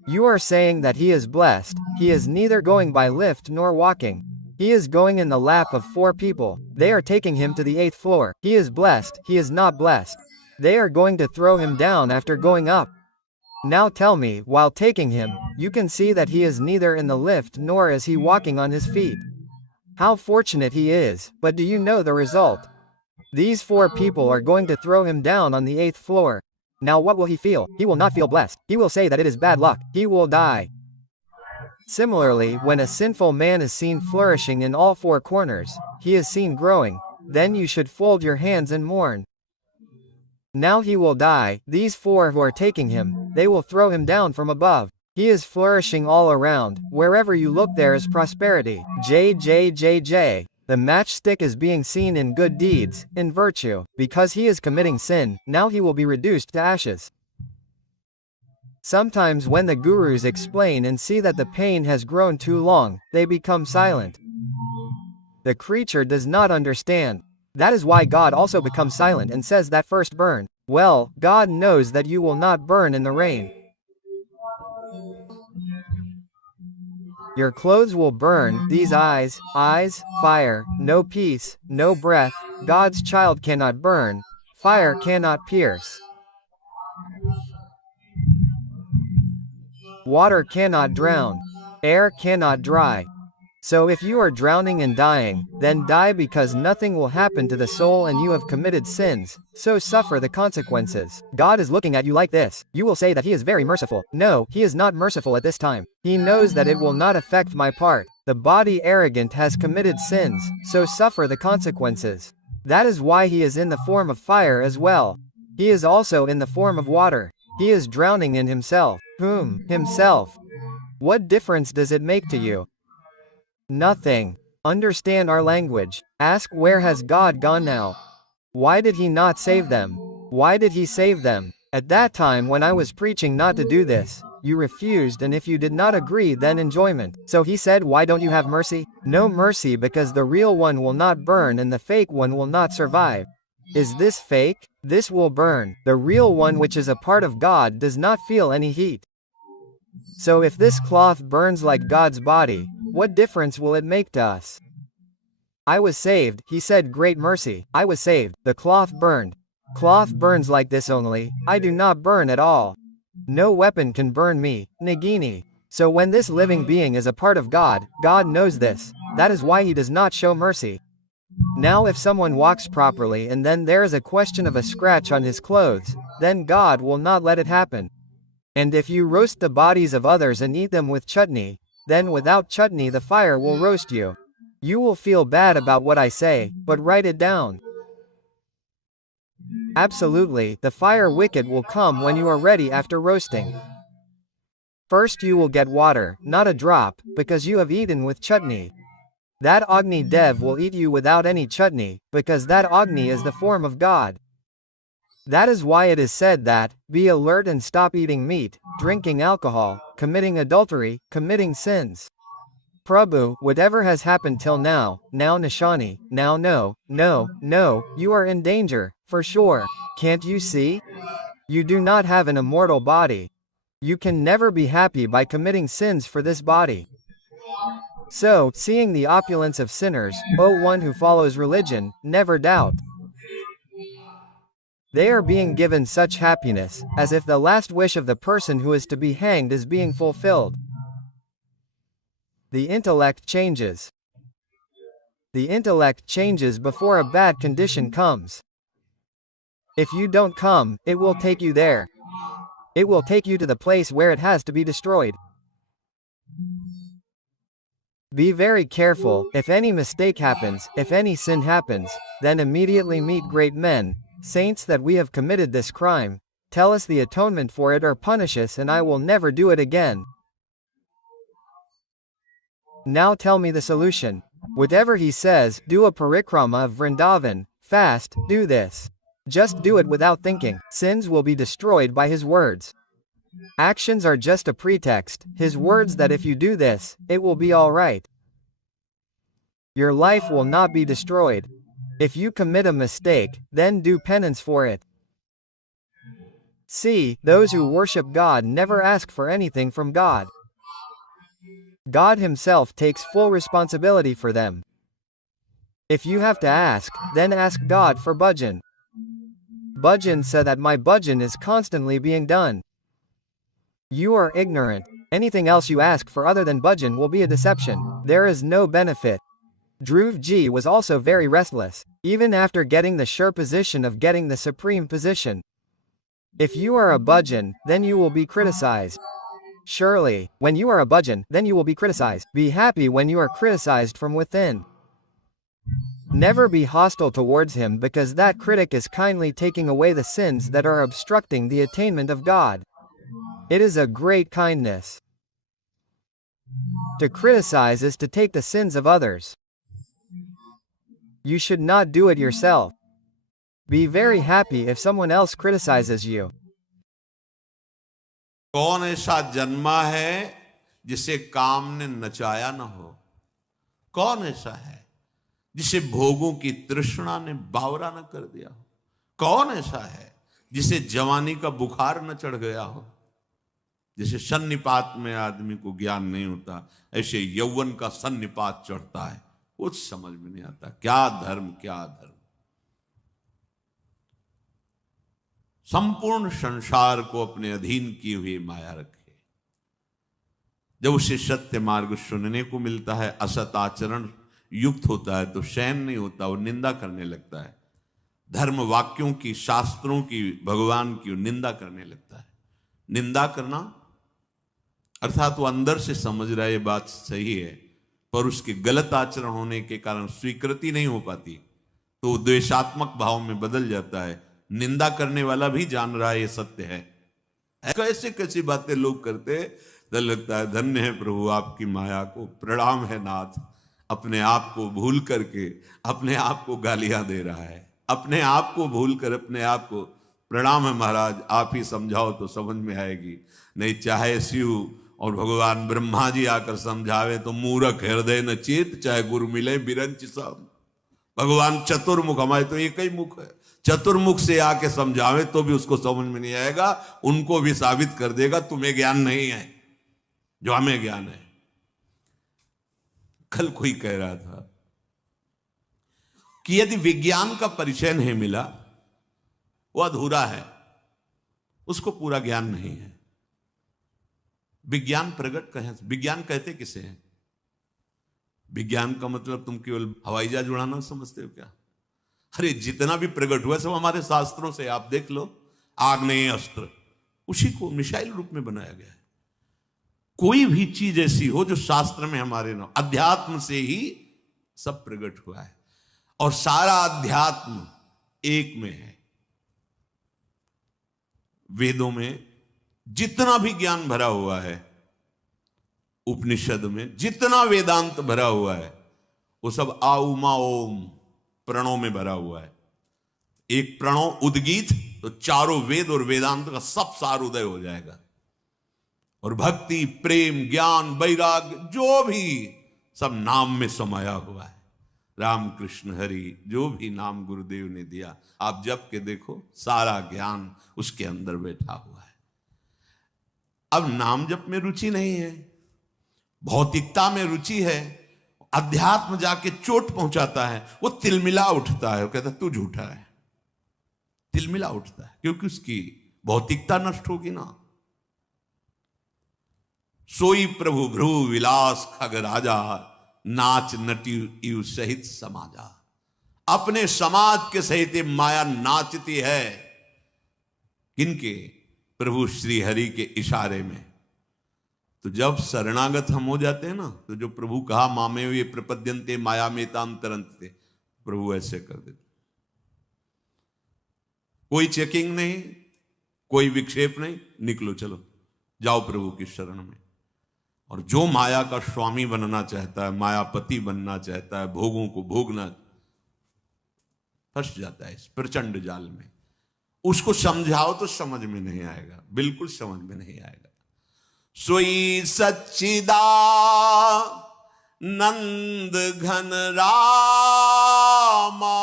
You are saying that he is blessed. He is neither going by lift nor walking. He is going in the lap of 4 people. They are taking him to the 8th floor. He is blessed. He is not blessed. They are going to throw him down after going up. Now tell me, while taking him, you can see that he is neither in the lift nor is he walking on his feet. How fortunate he is, but do you know the result? These 4 people are going to throw him down on the 8th floor. Now what will he feel? He will not feel blessed. He will say that it is bad luck. He will die. Similarly, when a sinful man is seen flourishing in all 4 corners, he is seen growing, then you should fold your hands and mourn. Now he will die. These 4 who are taking him, they will throw him down from above. He is flourishing all around. Wherever you look there is prosperity. JJJJ. The matchstick is being seen in good deeds, in virtue. Because he is committing sin, now he will be reduced to ashes. Sometimes when the gurus explain and see that the pain has grown too long, they become silent. The creature does not understand. That is why God also becomes silent and says that first burn. Well, God knows that you will not burn in the rain. Your clothes will burn, these eyes, fire, no peace, no breath. God's child cannot burn, fire cannot pierce. Water cannot drown, air cannot dry. So if you are drowning and dying, then die because nothing will happen to the soul and you have committed sins, so suffer the consequences. God is looking at you like this. You will say that he is very merciful. No, he is not merciful at this time. He knows that it will not affect my part. The body arrogant has committed sins, so suffer the consequences. That is why he is in the form of fire as well. He is also in the form of water. He is drowning in himself. Whom? Himself. What difference does it make to you? Nothing. Understand our language. Ask, where has God gone now? Why did he not save them? Why did he save them? At that time when I was preaching not to do this, you refused, and if you did not agree, then enjoyment. So he said, why don't you have mercy? No mercy, because the real one will not burn and the fake one will not survive. Is this fake? This will burn. The real one, which is a part of God, does not feel any heat. So if this cloth burns like God's body, what difference will it make to us? I was saved, he said, great mercy. I was saved, the cloth burned. Cloth burns like this only, I do not burn at all. No weapon can burn me, Nagini. So when this living being is a part of God, God knows this. That is why he does not show mercy. Now if someone walks properly and then there is a question of a scratch on his clothes, then God will not let it happen. And if you roast the bodies of others and eat them with chutney, then without chutney the fire will roast you. You will feel bad about what I say, but write it down. Absolutely, the fire wicked will come when you are ready after roasting. First you will get water, not a drop, because you have eaten with chutney. That Agni Dev will eat you without any chutney, because that Agni is the form of God. That is why it is said that, be alert and stop eating meat, drinking alcohol, committing adultery, committing sins. Prabhu, whatever has happened till now, Nishani, now no, you are in danger, for sure. Can't you see? You do not have an immortal body. You can never be happy by committing sins for this body. So, seeing the opulence of sinners, O one who follows religion, never doubt. They are being given such happiness, as if the last wish of the person who is to be hanged is being fulfilled. The intellect changes. The intellect changes before a bad condition comes. If you don't come, it will take you there. It will take you to the place where it has to be destroyed. Be very careful. If any mistake happens, if any sin happens, then immediately meet great men, saints, that we have committed this crime, tell us the atonement for it or punish us and I will never do it again. Now tell me the solution. Whatever he says, do a parikrama of Vrindavan, fast, do this. Just do it without thinking. Sins will be destroyed by his words. Actions are just a pretext, his words, that if you do this, it will be all right. Your life will not be destroyed. If you commit a mistake, then do penance for it. See, those who worship God never ask for anything from God. God himself takes full responsibility for them. If you have to ask, then ask God for bhajan. Bhajan said that my bhajan is constantly being done. You are ignorant. Anything else you ask for other than bhajan will be a deception. There is no benefit. Dhruv ji was also very restless, even after getting the sure position of getting the supreme position. If you are a bhajan, then you will be criticized. Surely, when you are a bhajan, then you will be criticized. Be happy when you are criticized from within. Never be hostile towards him, because that critic is kindly taking away the sins that are obstructing the attainment of God. It is a great kindness. To criticize is to take the sins of others. You should not do it yourself. Be very happy if someone else criticizes you. कौन ऐसा जन्मा है जिसे काम ने नचाया न हो? कौन ऐसा है? जिसे भोगों की तृष्णा ने बावरा न कर दिया हो? कौन ऐसा है जिसे जवानी का बुखार न चढ़ गया हो? जैसे सन्निपात में आदमी को ज्ञान नहीं होता, ऐसे यौवन का सन्निपात चढ़ता है, कुछ समझ में नहीं आता। क्या धर्म, क्या धर्म। संपूर्ण संसार को अपने अधीन किए हुए माया रखे। जब उसे सत्य मार्ग सुनने को मिलता है, असत आचरण युक्त होता है, तो सहन नहीं होता, वो निंदा करने लगता है। धर्म वाक्यों की, शास्त्रों की, भगवान की निंदा करने लगता है। निंदा करना अर्थात वो अंदर से समझ रहा है ये बात सही है, पर उसके गलत आचरण होने के कारण स्वीकृति नहीं हो पाती, तो वो द्वेषात्मक भाव में बदल जाता है। निंदा करने वाला भी जान रहा है ये सत्य है। कैसे कैसी बातें लोग करते, तो लगता है धन्य है प्रभु आपकी माया को, प्रणाम है नाथ। अपने आप को भूल करके अपने आप को गालियां दे रहा है, अपने आप को भूल कर अपने आप को, प्रणाम है महाराज, आप ही समझाओ तो समझ में आएगी। नहीं चाहे शिव और भगवान ब्रह्मा जी आकर समझावे तो मूर्ख हृदय न चेत, चाहे गुरु मिले बिरंच सब। भगवान चतुर्मुख, हमारे तो एक ही मुख है, चतुर्मुख से आके समझावे तो भी उसको समझ में नहीं आएगा। उनको भी साबित कर देगा तुम्हें ज्ञान नहीं है जो हमें ज्ञान है। कल कोई कह रहा था कि यदि विज्ञान का परिचय नहीं मिला वो अधूरा है, उसको पूरा ज्ञान नहीं है। विज्ञान प्रकट कहें, विज्ञान कहते किसे हैं? विज्ञान का मतलब तुम केवल हवाई जहाज उड़ाना समझते हो क्या? अरे जितना भी प्रकट हुआ सब हमारे शास्त्रों से, आप देख लो। आग्नेय अस्त्र उसी को मिसाइल रूप में बनाया गया है। कोई भी चीज ऐसी हो जो शास्त्र में हमारे ना, अध्यात्म से ही सब प्रकट हुआ है, और सारा अध्यात्म एक में है। वेदों में जितना भी ज्ञान भरा हुआ है, उपनिषद में जितना वेदांत भरा हुआ है, वो सब आ उमा ओम प्रणव में भरा हुआ है। एक प्रणव उद्गीत तो चारों वेद और वेदांत का सब सार उदय हो जाएगा। और भक्ति, प्रेम, ज्ञान, वैराग्य जो भी सब नाम में समाया हुआ है। राम कृष्ण हरि जो भी नाम गुरुदेव ने दिया, आप जप के देखो, सारा ज्ञान उसके अंदर बैठा हुआ है। अब नाम जप में रुचि नहीं है, भौतिकता में रुचि है, अध्यात्म जाके चोट पहुंचाता है, वो तिलमिला उठता है, वो कहता है तू झूठा है। तिलमिला उठता है क्योंकि उसकी भौतिकता नष्ट होगी ना। सोई प्रभु भ्रू विलास खग राजा, नाच नटी यू सहित समाजा। अपने समाज के सहित माया नाचती है, किनके? प्रभु श्री हरि के इशारे में। तो जब शरणागत हम हो जाते हैं ना, तो जो प्रभु कहा मामे ये प्रपद्यंते माया में ताम तरंते, प्रभु ऐसे कर देते। कोई चेकिंग नहीं, कोई विक्षेप नहीं, निकलो चलो जाओ प्रभु की शरण में। और जो माया का स्वामी बनना चाहता है, मायापति बनना चाहता है, भोगों को भोगना, फंस जाता है इस प्रचंड जाल में। उसको समझाओ तो समझ में नहीं आएगा, बिल्कुल समझ में नहीं आएगा। सोई सच्चिदा नंद घन रामा,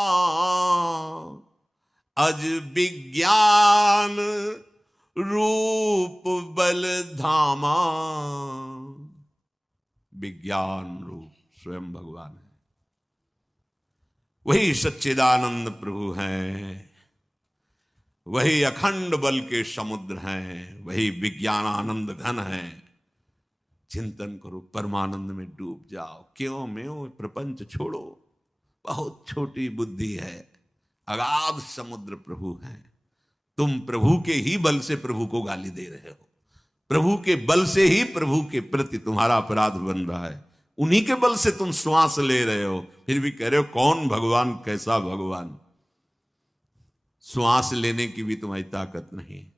अज विज्ञान रूप बल धामा। विज्ञान रूप स्वयं भगवान है, वही सच्चिदानंद प्रभु हैं, वही अखंड बल के समुद्र हैं, वही विज्ञानानंद घन है। चिंतन करो, परमानंद में डूब जाओ। क्यों में प्रपंच छोड़ो, बहुत छोटी बुद्धि है, अगाध समुद्र प्रभु हैं। तुम प्रभु के ही बल से प्रभु को गाली दे रहे हो, प्रभु के बल से ही प्रभु के प्रति तुम्हारा अपराध बन रहा है, उन्हीं के बल से तुम श्वास ले रहे हो, फिर भी कह रहे हो कौन भगवान, कैसा भगवान। श्वास लेने की भी तुम्हारी ताकत नहीं।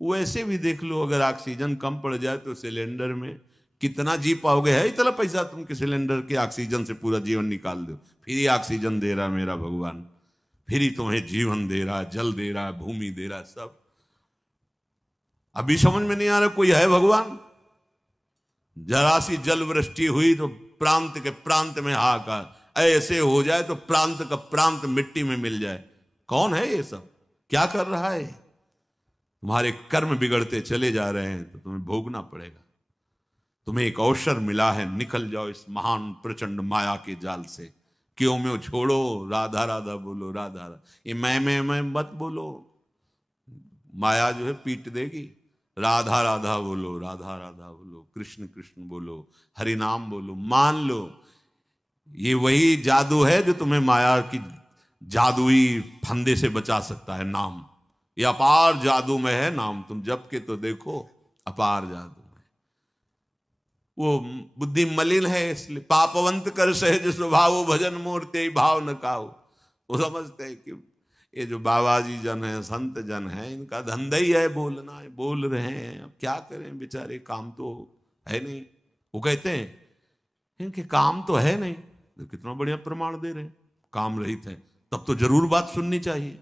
वो ऐसे भी देख लो, अगर ऑक्सीजन कम पड़ जाए तो सिलेंडर में कितना जी पाओगे? है इतना पैसा तुम के सिलेंडर के ऑक्सीजन से पूरा जीवन निकाल दो। फिर ही ऑक्सीजन दे रहा मेरा भगवान, फिर ही तुम्हें जीवन दे रहा है, जल दे रहा है, भूमि दे रहा है, सब। अभी समझ में नहीं आ रहा कोई है भगवान? जरा सी जल वृष्टि हुई तो प्रांत के प्रांत में हाहाकार, ऐसे हो जाए तो प्रांत का प्रांत मिट्टी में मिल जाए। कौन है ये सब, क्या कर रहा है? तुम्हारे कर्म बिगड़ते चले जा रहे हैं तो तुम्हें भोगना पड़ेगा। तुम्हें एक अवसर मिला है, निकल जाओ इस महान प्रचंड माया के जाल से। क्यों में छोड़ो, राधा राधा बोलो, राधा राधा, ये मैं मत बोलो, माया जो है पीट देगी। राधा राधा बोलो, राधा राधा बोलो, कृष्ण कृष्ण बोलो, हरि नाम बोलो, मान लो ये वही जादू है जो तुम्हें माया की जादुई फंदे से बचा सकता है। नाम, ये अपार जादू में है नाम, तुम जप के तो देखो, अपार जादू में। वो बुद्धि मलिन है इसलिए पापवंत कर सहज स्वभाव, भजन मूर्ति भाव न काऊ। वो समझते हैं कि ये जो बाबा जी जन है, संत जन है, इनका धंधा ही है बोलना है, बोल रहे हैं, अब क्या करें बेचारे, काम तो है नहीं। वो कहते हैं इनके काम तो है नहीं, तो कितना बढ़िया प्रमाण दे रहे हैं, काम रहित है, तब तो जरूर बात सुननी चाहिए।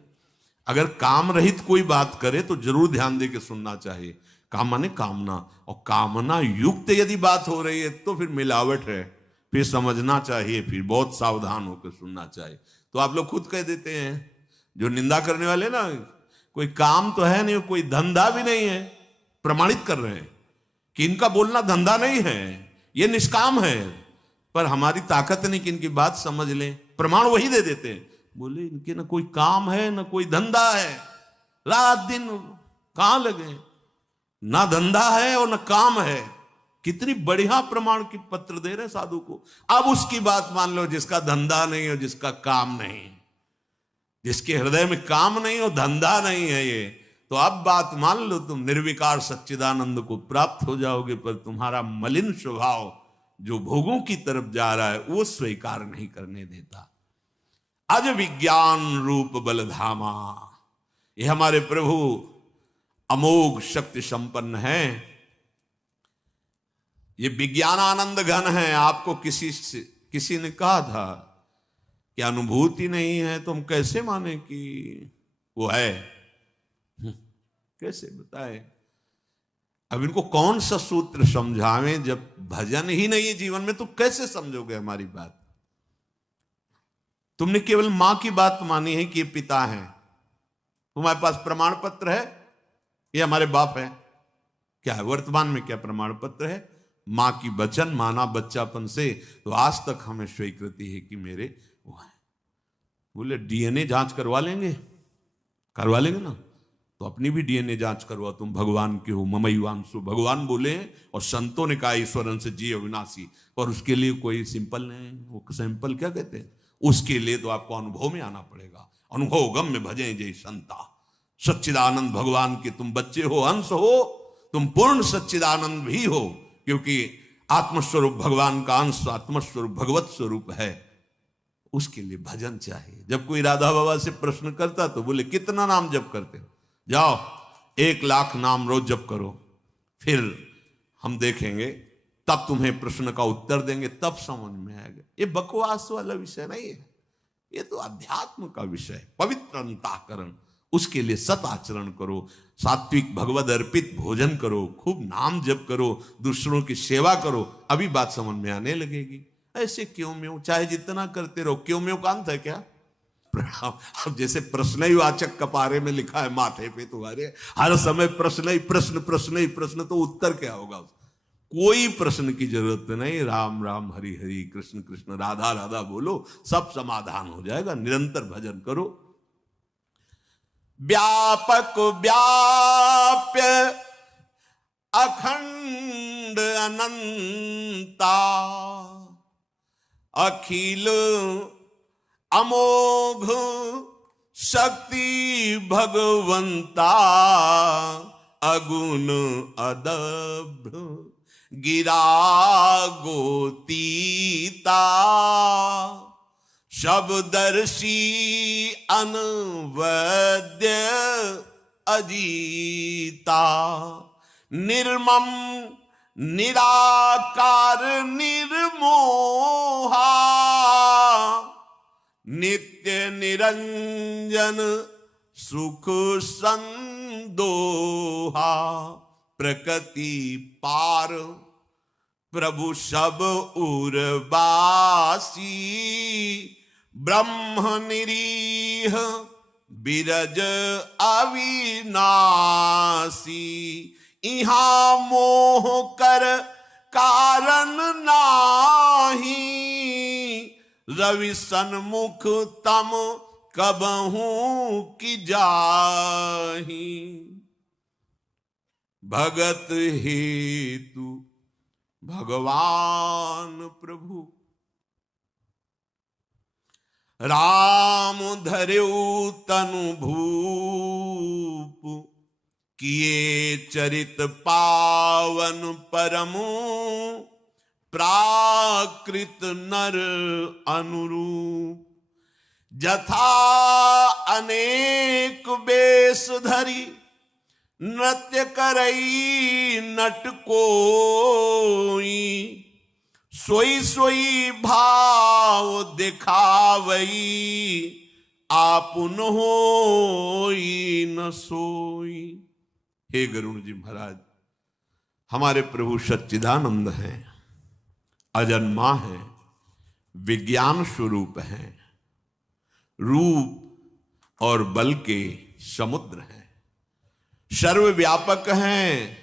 अगर काम रहित कोई बात करे तो जरूर ध्यान दे के सुनना चाहिए। काम माने कामना, और कामना युक्त यदि बात हो रही है तो फिर मिलावट है, फिर समझना चाहिए, फिर बहुत सावधान होकर सुनना चाहिए। तो आप लोग खुद कह देते हैं, जो निंदा करने वाले ना, कोई काम तो है नहीं, कोई धंधा भी नहीं है, प्रमाणित कर रहे हैं कि इनका बोलना धंधा नहीं है, ये निष्काम है। पर हमारी ताकत नहीं कि इनकी बात समझ लें, प्रमाण वही दे देते हैं। बोले इनके ना कोई काम है ना कोई धंधा है, रात दिन कहां लगे, ना धंधा है और ना काम है। कितनी बढ़िया प्रमाण की पत्र दे रहे साधु को। अब उसकी बात मान लो, जिसका धंधा नहीं और जिसका काम नहीं, जिसके हृदय में काम नहीं और धंधा नहीं है ये, तो अब बात मान लो, तुम निर्विकार सच्चिदानंद को प्राप्त हो जाओगे, पर तुम्हारा मलिन स्वभाव जो भोगों की तरफ जा रहा है वो स्वीकार नहीं करने देता। अज विज्ञान रूप बलधामा, ये हमारे प्रभु अमोघ शक्ति संपन्न है, ये विज्ञानानंद घन है। आपको किसी ने कहा था कि अनुभूति नहीं है, तो हम कैसे माने कि वो है? कैसे बताए? अब इनको कौन सा सूत्र समझावें, जब भजन ही नहीं है जीवन में, तो कैसे समझोगे हमारी बात? तुमने केवल मां की बात मानी है कि ये पिता है, तुम्हारे पास प्रमाण पत्र है ये हमारे बाप है? क्या है वर्तमान में, क्या प्रमाण पत्र है? मां की वचन माना बच्चापन से, तो आज तक हमें स्वीकृति है कि मेरे वो है। बोले डीएनए जांच करवा लेंगे ना, तो अपनी भी डीएनए जांच करवा, तुम भगवान के हो, ममैवांशु भगवान बोले, और संतों ने कहा ईश्वरन से जी अविनाशी। और उसके लिए कोई सिंपल नहीं, वो सैंपल क्या कहते हैं, उसके लिए तो आपको अनुभव में आना पड़ेगा। अनुभव गम में भजे जय संता, सच्चिदानंद भगवान के तुम बच्चे हो, अंश हो, तुम पूर्ण सच्चिदानंद भी हो, क्योंकि आत्मस्वरूप भगवान का अंश, आत्मस्वरूप भगवत स्वरूप है। उसके लिए भजन चाहिए। जब कोई राधा बाबा से प्रश्न करता तो बोले कितना नाम जप करते हो? जाओ 1,00,000 नाम रोज जप करो, फिर हम देखेंगे, तब तुम्हें प्रश्न का उत्तर देंगे, तब समझ में आएगा। ये बकवास वाला विषय नहीं है, ये तो अध्यात्म का विषय, पवित्र अंतःकरण। उसके लिए सत आचरण करो, सात्विक भगवद अर्पित भोजन करो, खूब नाम जप करो, दूसरों की सेवा करो, अभी बात समझ में आने लगेगी। ऐसे क्यों में चाहे जितना करते रहो, क्यों में का अंत है क्या? अब जैसे प्रश्न ही वाचक कपारे में लिखा है माथे पे तुम्हारे, हर समय प्रश्न ही प्रश्न, प्रश्न ही प्रश्न, तो उत्तर क्या होगा? कोई प्रश्न की जरूरत नहीं। राम राम हरि हरि, कृष्ण कृष्ण राधा राधा बोलो, सब समाधान हो जाएगा। निरंतर भजन करो। व्यापक व्याप्य अखंड अनंता, अखिल अमोघ शक्ति भगवंता, अगुण अदभ्र गिरा गोतीता, शब्दर्शी अनवद्य अजीता, निर्मम निराकार निर्मोहा, नित्य निरंजन सुख संदोहा, प्रकृति पार प्रभु सब उर्वासी, ब्रह्म निरीह बिरज अविनाशी। इहाँ मोह कर कारण नाही, रवि सन्मुख तम कबहू की जाही। भगत हेतु भगवान प्रभु, राम धर्यु तनु भूप। किए चरित पावन परमु, प्राकृत नर अनुरूप। जथा अनेक वेश धरी, नृत्य करई नट कोई। सोई सोई भाव दिखावई, आपुन होई न सोई। हे गरुण जी महाराज, हमारे प्रभु सच्चिदानंद हैं, अजन्मा है, विज्ञान स्वरूप हैं, रूप और बल के समुद्र हैं, सर्वव्यापक हैं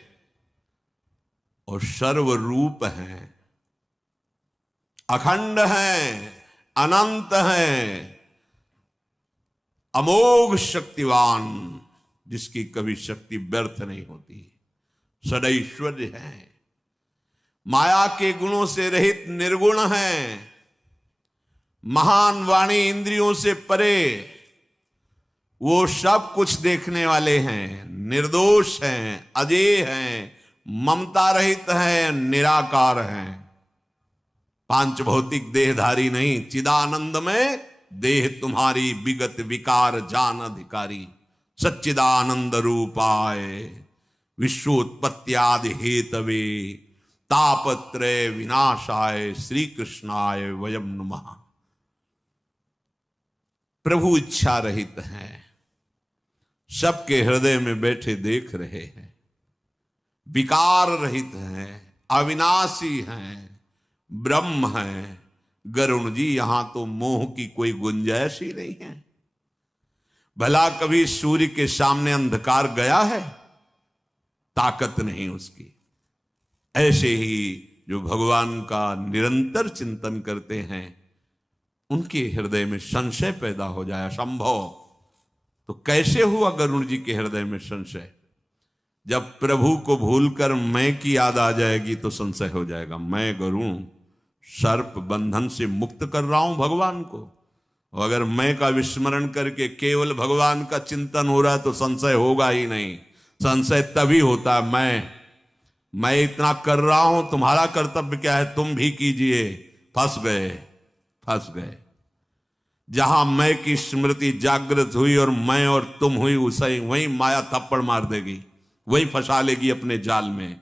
और सर्वरूप हैं, अखंड हैं, अनंत हैं, अमोघ शक्तिवान, जिसकी कभी शक्ति व्यर्थ नहीं होती, सदैश्वर्य है, माया के गुणों से रहित निर्गुण हैं, महान वाणी इंद्रियों से परे, वो सब कुछ देखने वाले हैं, निर्दोष हैं, अजेय हैं, ममता रहित हैं, निराकार हैं, पांच भौतिक देहधारी नहीं, चिदानंद में देह तुम्हारी विगत विकार जान अधिकारी। सच्चिदानंद रूपाय विश्वोत्पत्त्यादि हेतवे, तापत्रय विनाशाय श्री कृष्णाय वयम नमः। प्रभु इच्छा रहित हैं, सबके हृदय में बैठे देख रहे हैं, विकार रहित हैं, अविनाशी हैं, ब्रह्म हैं। गरुण जी, यहां तो मोह की कोई गुंजाइश ही नहीं है। भला कभी सूर्य के सामने अंधकार गया है? ताकत नहीं उसकी। ऐसे ही जो भगवान का निरंतर चिंतन करते हैं, उनके हृदय में संशय पैदा हो जाए असंभव। तो कैसे हुआ गरुण जी के हृदय में संशय? जब प्रभु को भूलकर मैं की याद आ जाएगी तो संशय हो जाएगा। मैं गरुण सर्प बंधन से मुक्त कर रहा हूं भगवान को, और अगर मैं का विस्मरण करके केवल भगवान का चिंतन हो रहा है तो संशय होगा ही नहीं। संशय तभी होता है मैं इतना कर रहा हूं, तुम्हारा कर्तव्य क्या है, तुम भी कीजिए। फंस गए। जहां मैं की स्मृति जागृत हुई और मैं और तुम हुई, उसे वही माया थप्पड़ मार देगी, वही फंसा लेगी अपने जाल में।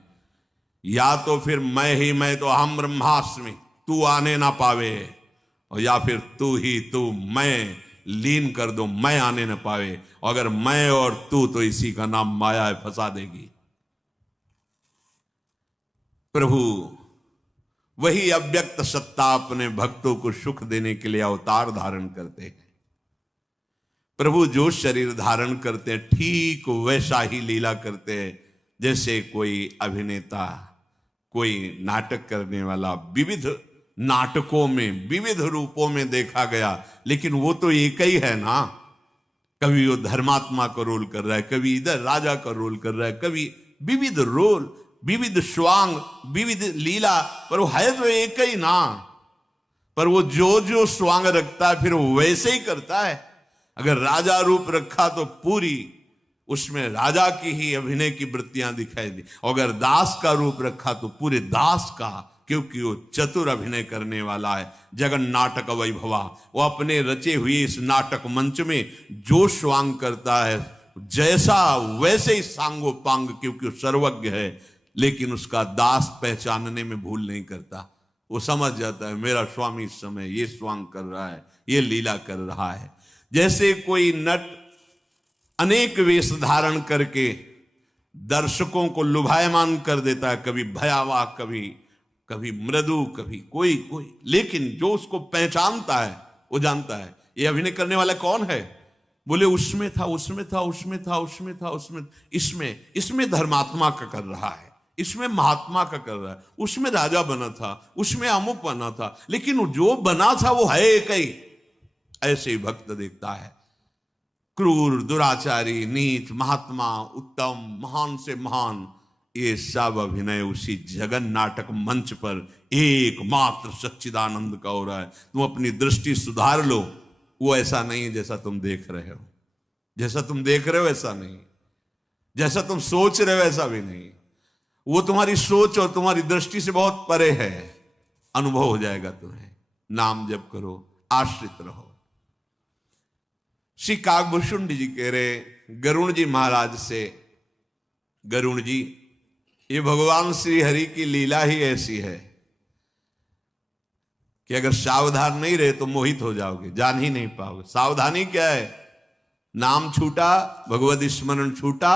या तो फिर मैं तो अहम ब्रह्मास्मि, तू आने ना पावे, और या फिर तू मैं लीन कर दो, मैं आने ना पावे। और अगर मैं और तू, तो इसी का नाम माया है, फंसा देगी। प्रभु वही अव्यक्त सत्ता अपने भक्तों को सुख देने के लिए अवतार धारण करते हैं। प्रभु जो शरीर धारण करते हैं, ठीक वैसा ही लीला करते हैं जैसे कोई अभिनेता, कोई नाटक करने वाला। विविध नाटकों में विविध रूपों में देखा गया, लेकिन वो तो एक ही है ना। कभी वो धर्मात्मा का रोल कर रहा है, कभी इधर राजा का रोल कर रहा है, कभी विविध रोल, विविध स्वांग, विविध लीला, पर वो है तो एक ही ना। पर वो जो स्वांग रखता है फिर वो वैसे ही करता है। अगर राजा रूप रखा तो पूरी उसमें राजा की ही अभिनय की वृत्तियां दिखाई दी, और अगर दास का रूप रखा तो पूरे दास का, क्योंकि वो चतुर अभिनय करने वाला है। जगन नाटक वैभवा, वो अपने रचे हुए इस नाटक मंच में जो स्वांग करता है, जैसा वैसे ही सांगो पांग, क्योंकि वो सर्वज्ञ है। लेकिन उसका दास पहचानने में भूल नहीं करता। वो समझ जाता है मेरा स्वामी इस समय ये स्वांग कर रहा है, ये लीला कर रहा है। जैसे कोई नट अनेक वेश धारण करके दर्शकों को लुभायमान कर देता है, कभी भयावह, कभी मृदु, कभी कोई कोई, लेकिन जो उसको पहचानता है वो जानता है ये अभिनय करने वाला कौन है। बोले उसमें था, उसमें था, उसमें था, उसमें था, उसमें, इसमें धर्मात्मा का कर रहा है, इसमें महात्मा का कर रहा है, उसमें राजा बना था, उसमें अमुक बना था, लेकिन जो बना था वो है एक ही। ऐसे ही भक्त देखता है क्रूर, दुराचारी, नीच, महात्मा, उत्तम, महान से महान, ये सब अभिनय उसी जगन नाटक मंच पर एकमात्र सच्चिदानंद का हो रहा है। तुम अपनी दृष्टि सुधार लो, वो ऐसा नहीं है जैसा तुम देख रहे हो। जैसा तुम देख रहे हो ऐसा नहीं, जैसा तुम सोच रहे हो ऐसा भी नहीं। वो तुम्हारी सोच और तुम्हारी दृष्टि से बहुत परे है। अनुभव हो जाएगा तुम्हें। नाम जप करो, आश्रित रहो। श्री काकभूषुंड जी कह रहे गरुण जी महाराज से, गरुण जी, ये भगवान श्री हरि की लीला ही ऐसी है कि अगर सावधान नहीं रहे तो मोहित हो जाओगे, जान ही नहीं पाओगे। सावधानी क्या है? नाम छूटा, भगवत स्मरण छूटा,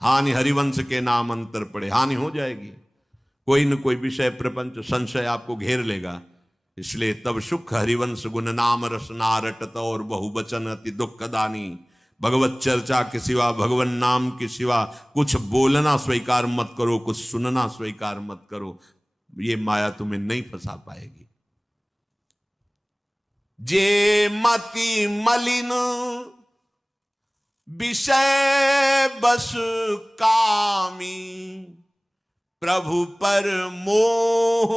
हानि हरिवंश के नाम अंतर पड़े, हानि हो जाएगी। कोई न कोई विषय, प्रपंच, संशय आपको घेर लेगा। इसलिए तब सुख हरिवंश गुण नाम रसना रटत और बहुवचन अति दुखदानी। भगवत चर्चा के सिवा, भगवान नाम के सिवा कुछ बोलना स्वीकार मत करो, कुछ सुनना स्वीकार मत करो। ये माया तुम्हें नहीं फंसा पाएगी। जे मति मलिन विषय बस कामी, प्रभु पर मोह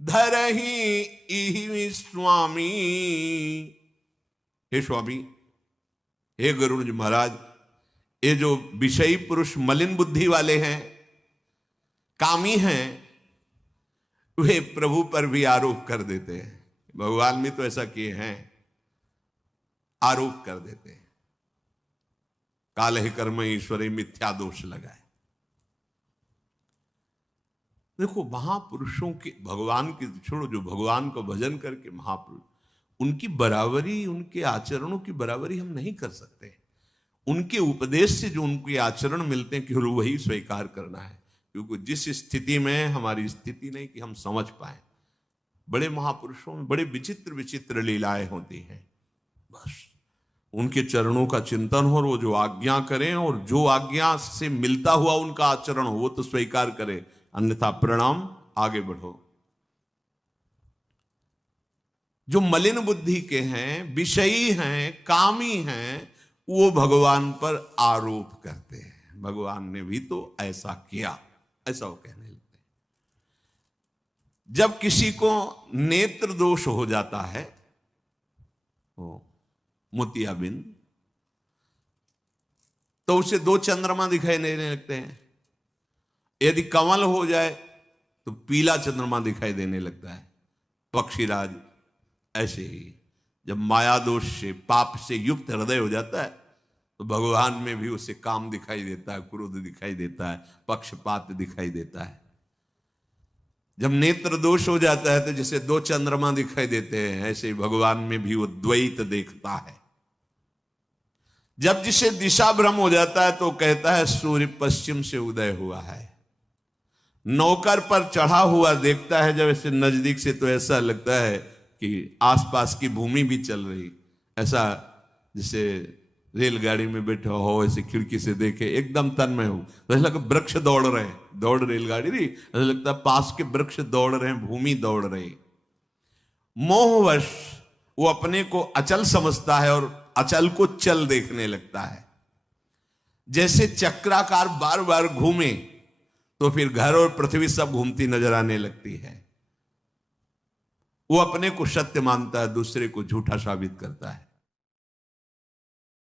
धरहि इहि स्वामी। हे स्वामी, हे गरुण जी महाराज, ये जो विषयी पुरुष मलिन बुद्धि वाले हैं, कामी हैं, वे प्रभु पर भी आरोप कर देते हैं। भगवान भी तो ऐसा किए हैं, आरोप कर देते हैं। काल ही कर्म ईश्वरी मिथ्या दोष लगाए। देखो, महापुरुषों के, भगवान की छोड़ो, जो भगवान को भजन करके महापुरुष, उनकी बराबरी, उनके आचरणों की बराबरी हम नहीं कर सकते। उनके उपदेश से जो उनके आचरण मिलते हैं केवल वही स्वीकार करना है, क्योंकि जिस स्थिति में हमारी स्थिति नहीं कि हम समझ पाए। बड़े महापुरुषों में बड़े विचित्र विचित्र लीलाएं होती हैं। बस उनके चरणों का चिंतन हो और वो जो आज्ञा करें और जो आज्ञा से मिलता हुआ उनका आचरण हो वो तो स्वीकार करें, अन्यथा प्रणाम, आगे बढ़ो। जो मलिन बुद्धि के हैं, विषयी हैं, कामी हैं, वो भगवान पर आरोप करते हैं। भगवान ने भी तो ऐसा किया, ऐसा वो कहने लगते हैं। जब किसी को नेत्र दोष हो जाता है, मोतियाबिंद, तो उसे दो चंद्रमा दिखाई देने लगते हैं। यदि कमल हो जाए तो पीला चंद्रमा दिखाई देने लगता है। पक्षीराज ऐसे ही जब माया दोष से, पाप से युक्त हृदय हो जाता है तो भगवान में भी उसे काम दिखाई देता है, क्रोध दिखाई देता है, पक्षपात दिखाई देता है। जब नेत्र दोष हो जाता है तो जैसे दो चंद्रमा दिखाई देते हैं, ऐसे ही भगवान में भी वो द्वैत देखता है। जब जिसे दिशा भ्रम हो जाता है तो कहता है सूर्य पश्चिम से उदय हुआ है। नौकर पर चढ़ा हुआ देखता है जब ऐसे नजदीक से तो ऐसा लगता है कि आसपास की भूमि भी चल रही, ऐसा जैसे रेलगाड़ी में बैठा हो, ऐसे खिड़की से देखे, एकदम तन्मय हो, तो ऐसा लगता वृक्ष दौड़ रहे हैं, दौड़ रेलगाड़ी रही, ऐसा लगता है पास के वृक्ष दौड़ रहे हैं, भूमि दौड़ रही। मोहवश वो अपने को अचल समझता है और अचल को चल देखने लगता है। जैसे चक्राकार बार बार घूमे तो फिर घर और पृथ्वी सब घूमती नजर आने लगती है। वो अपने को सत्य मानता है, दूसरे को झूठा साबित करता है।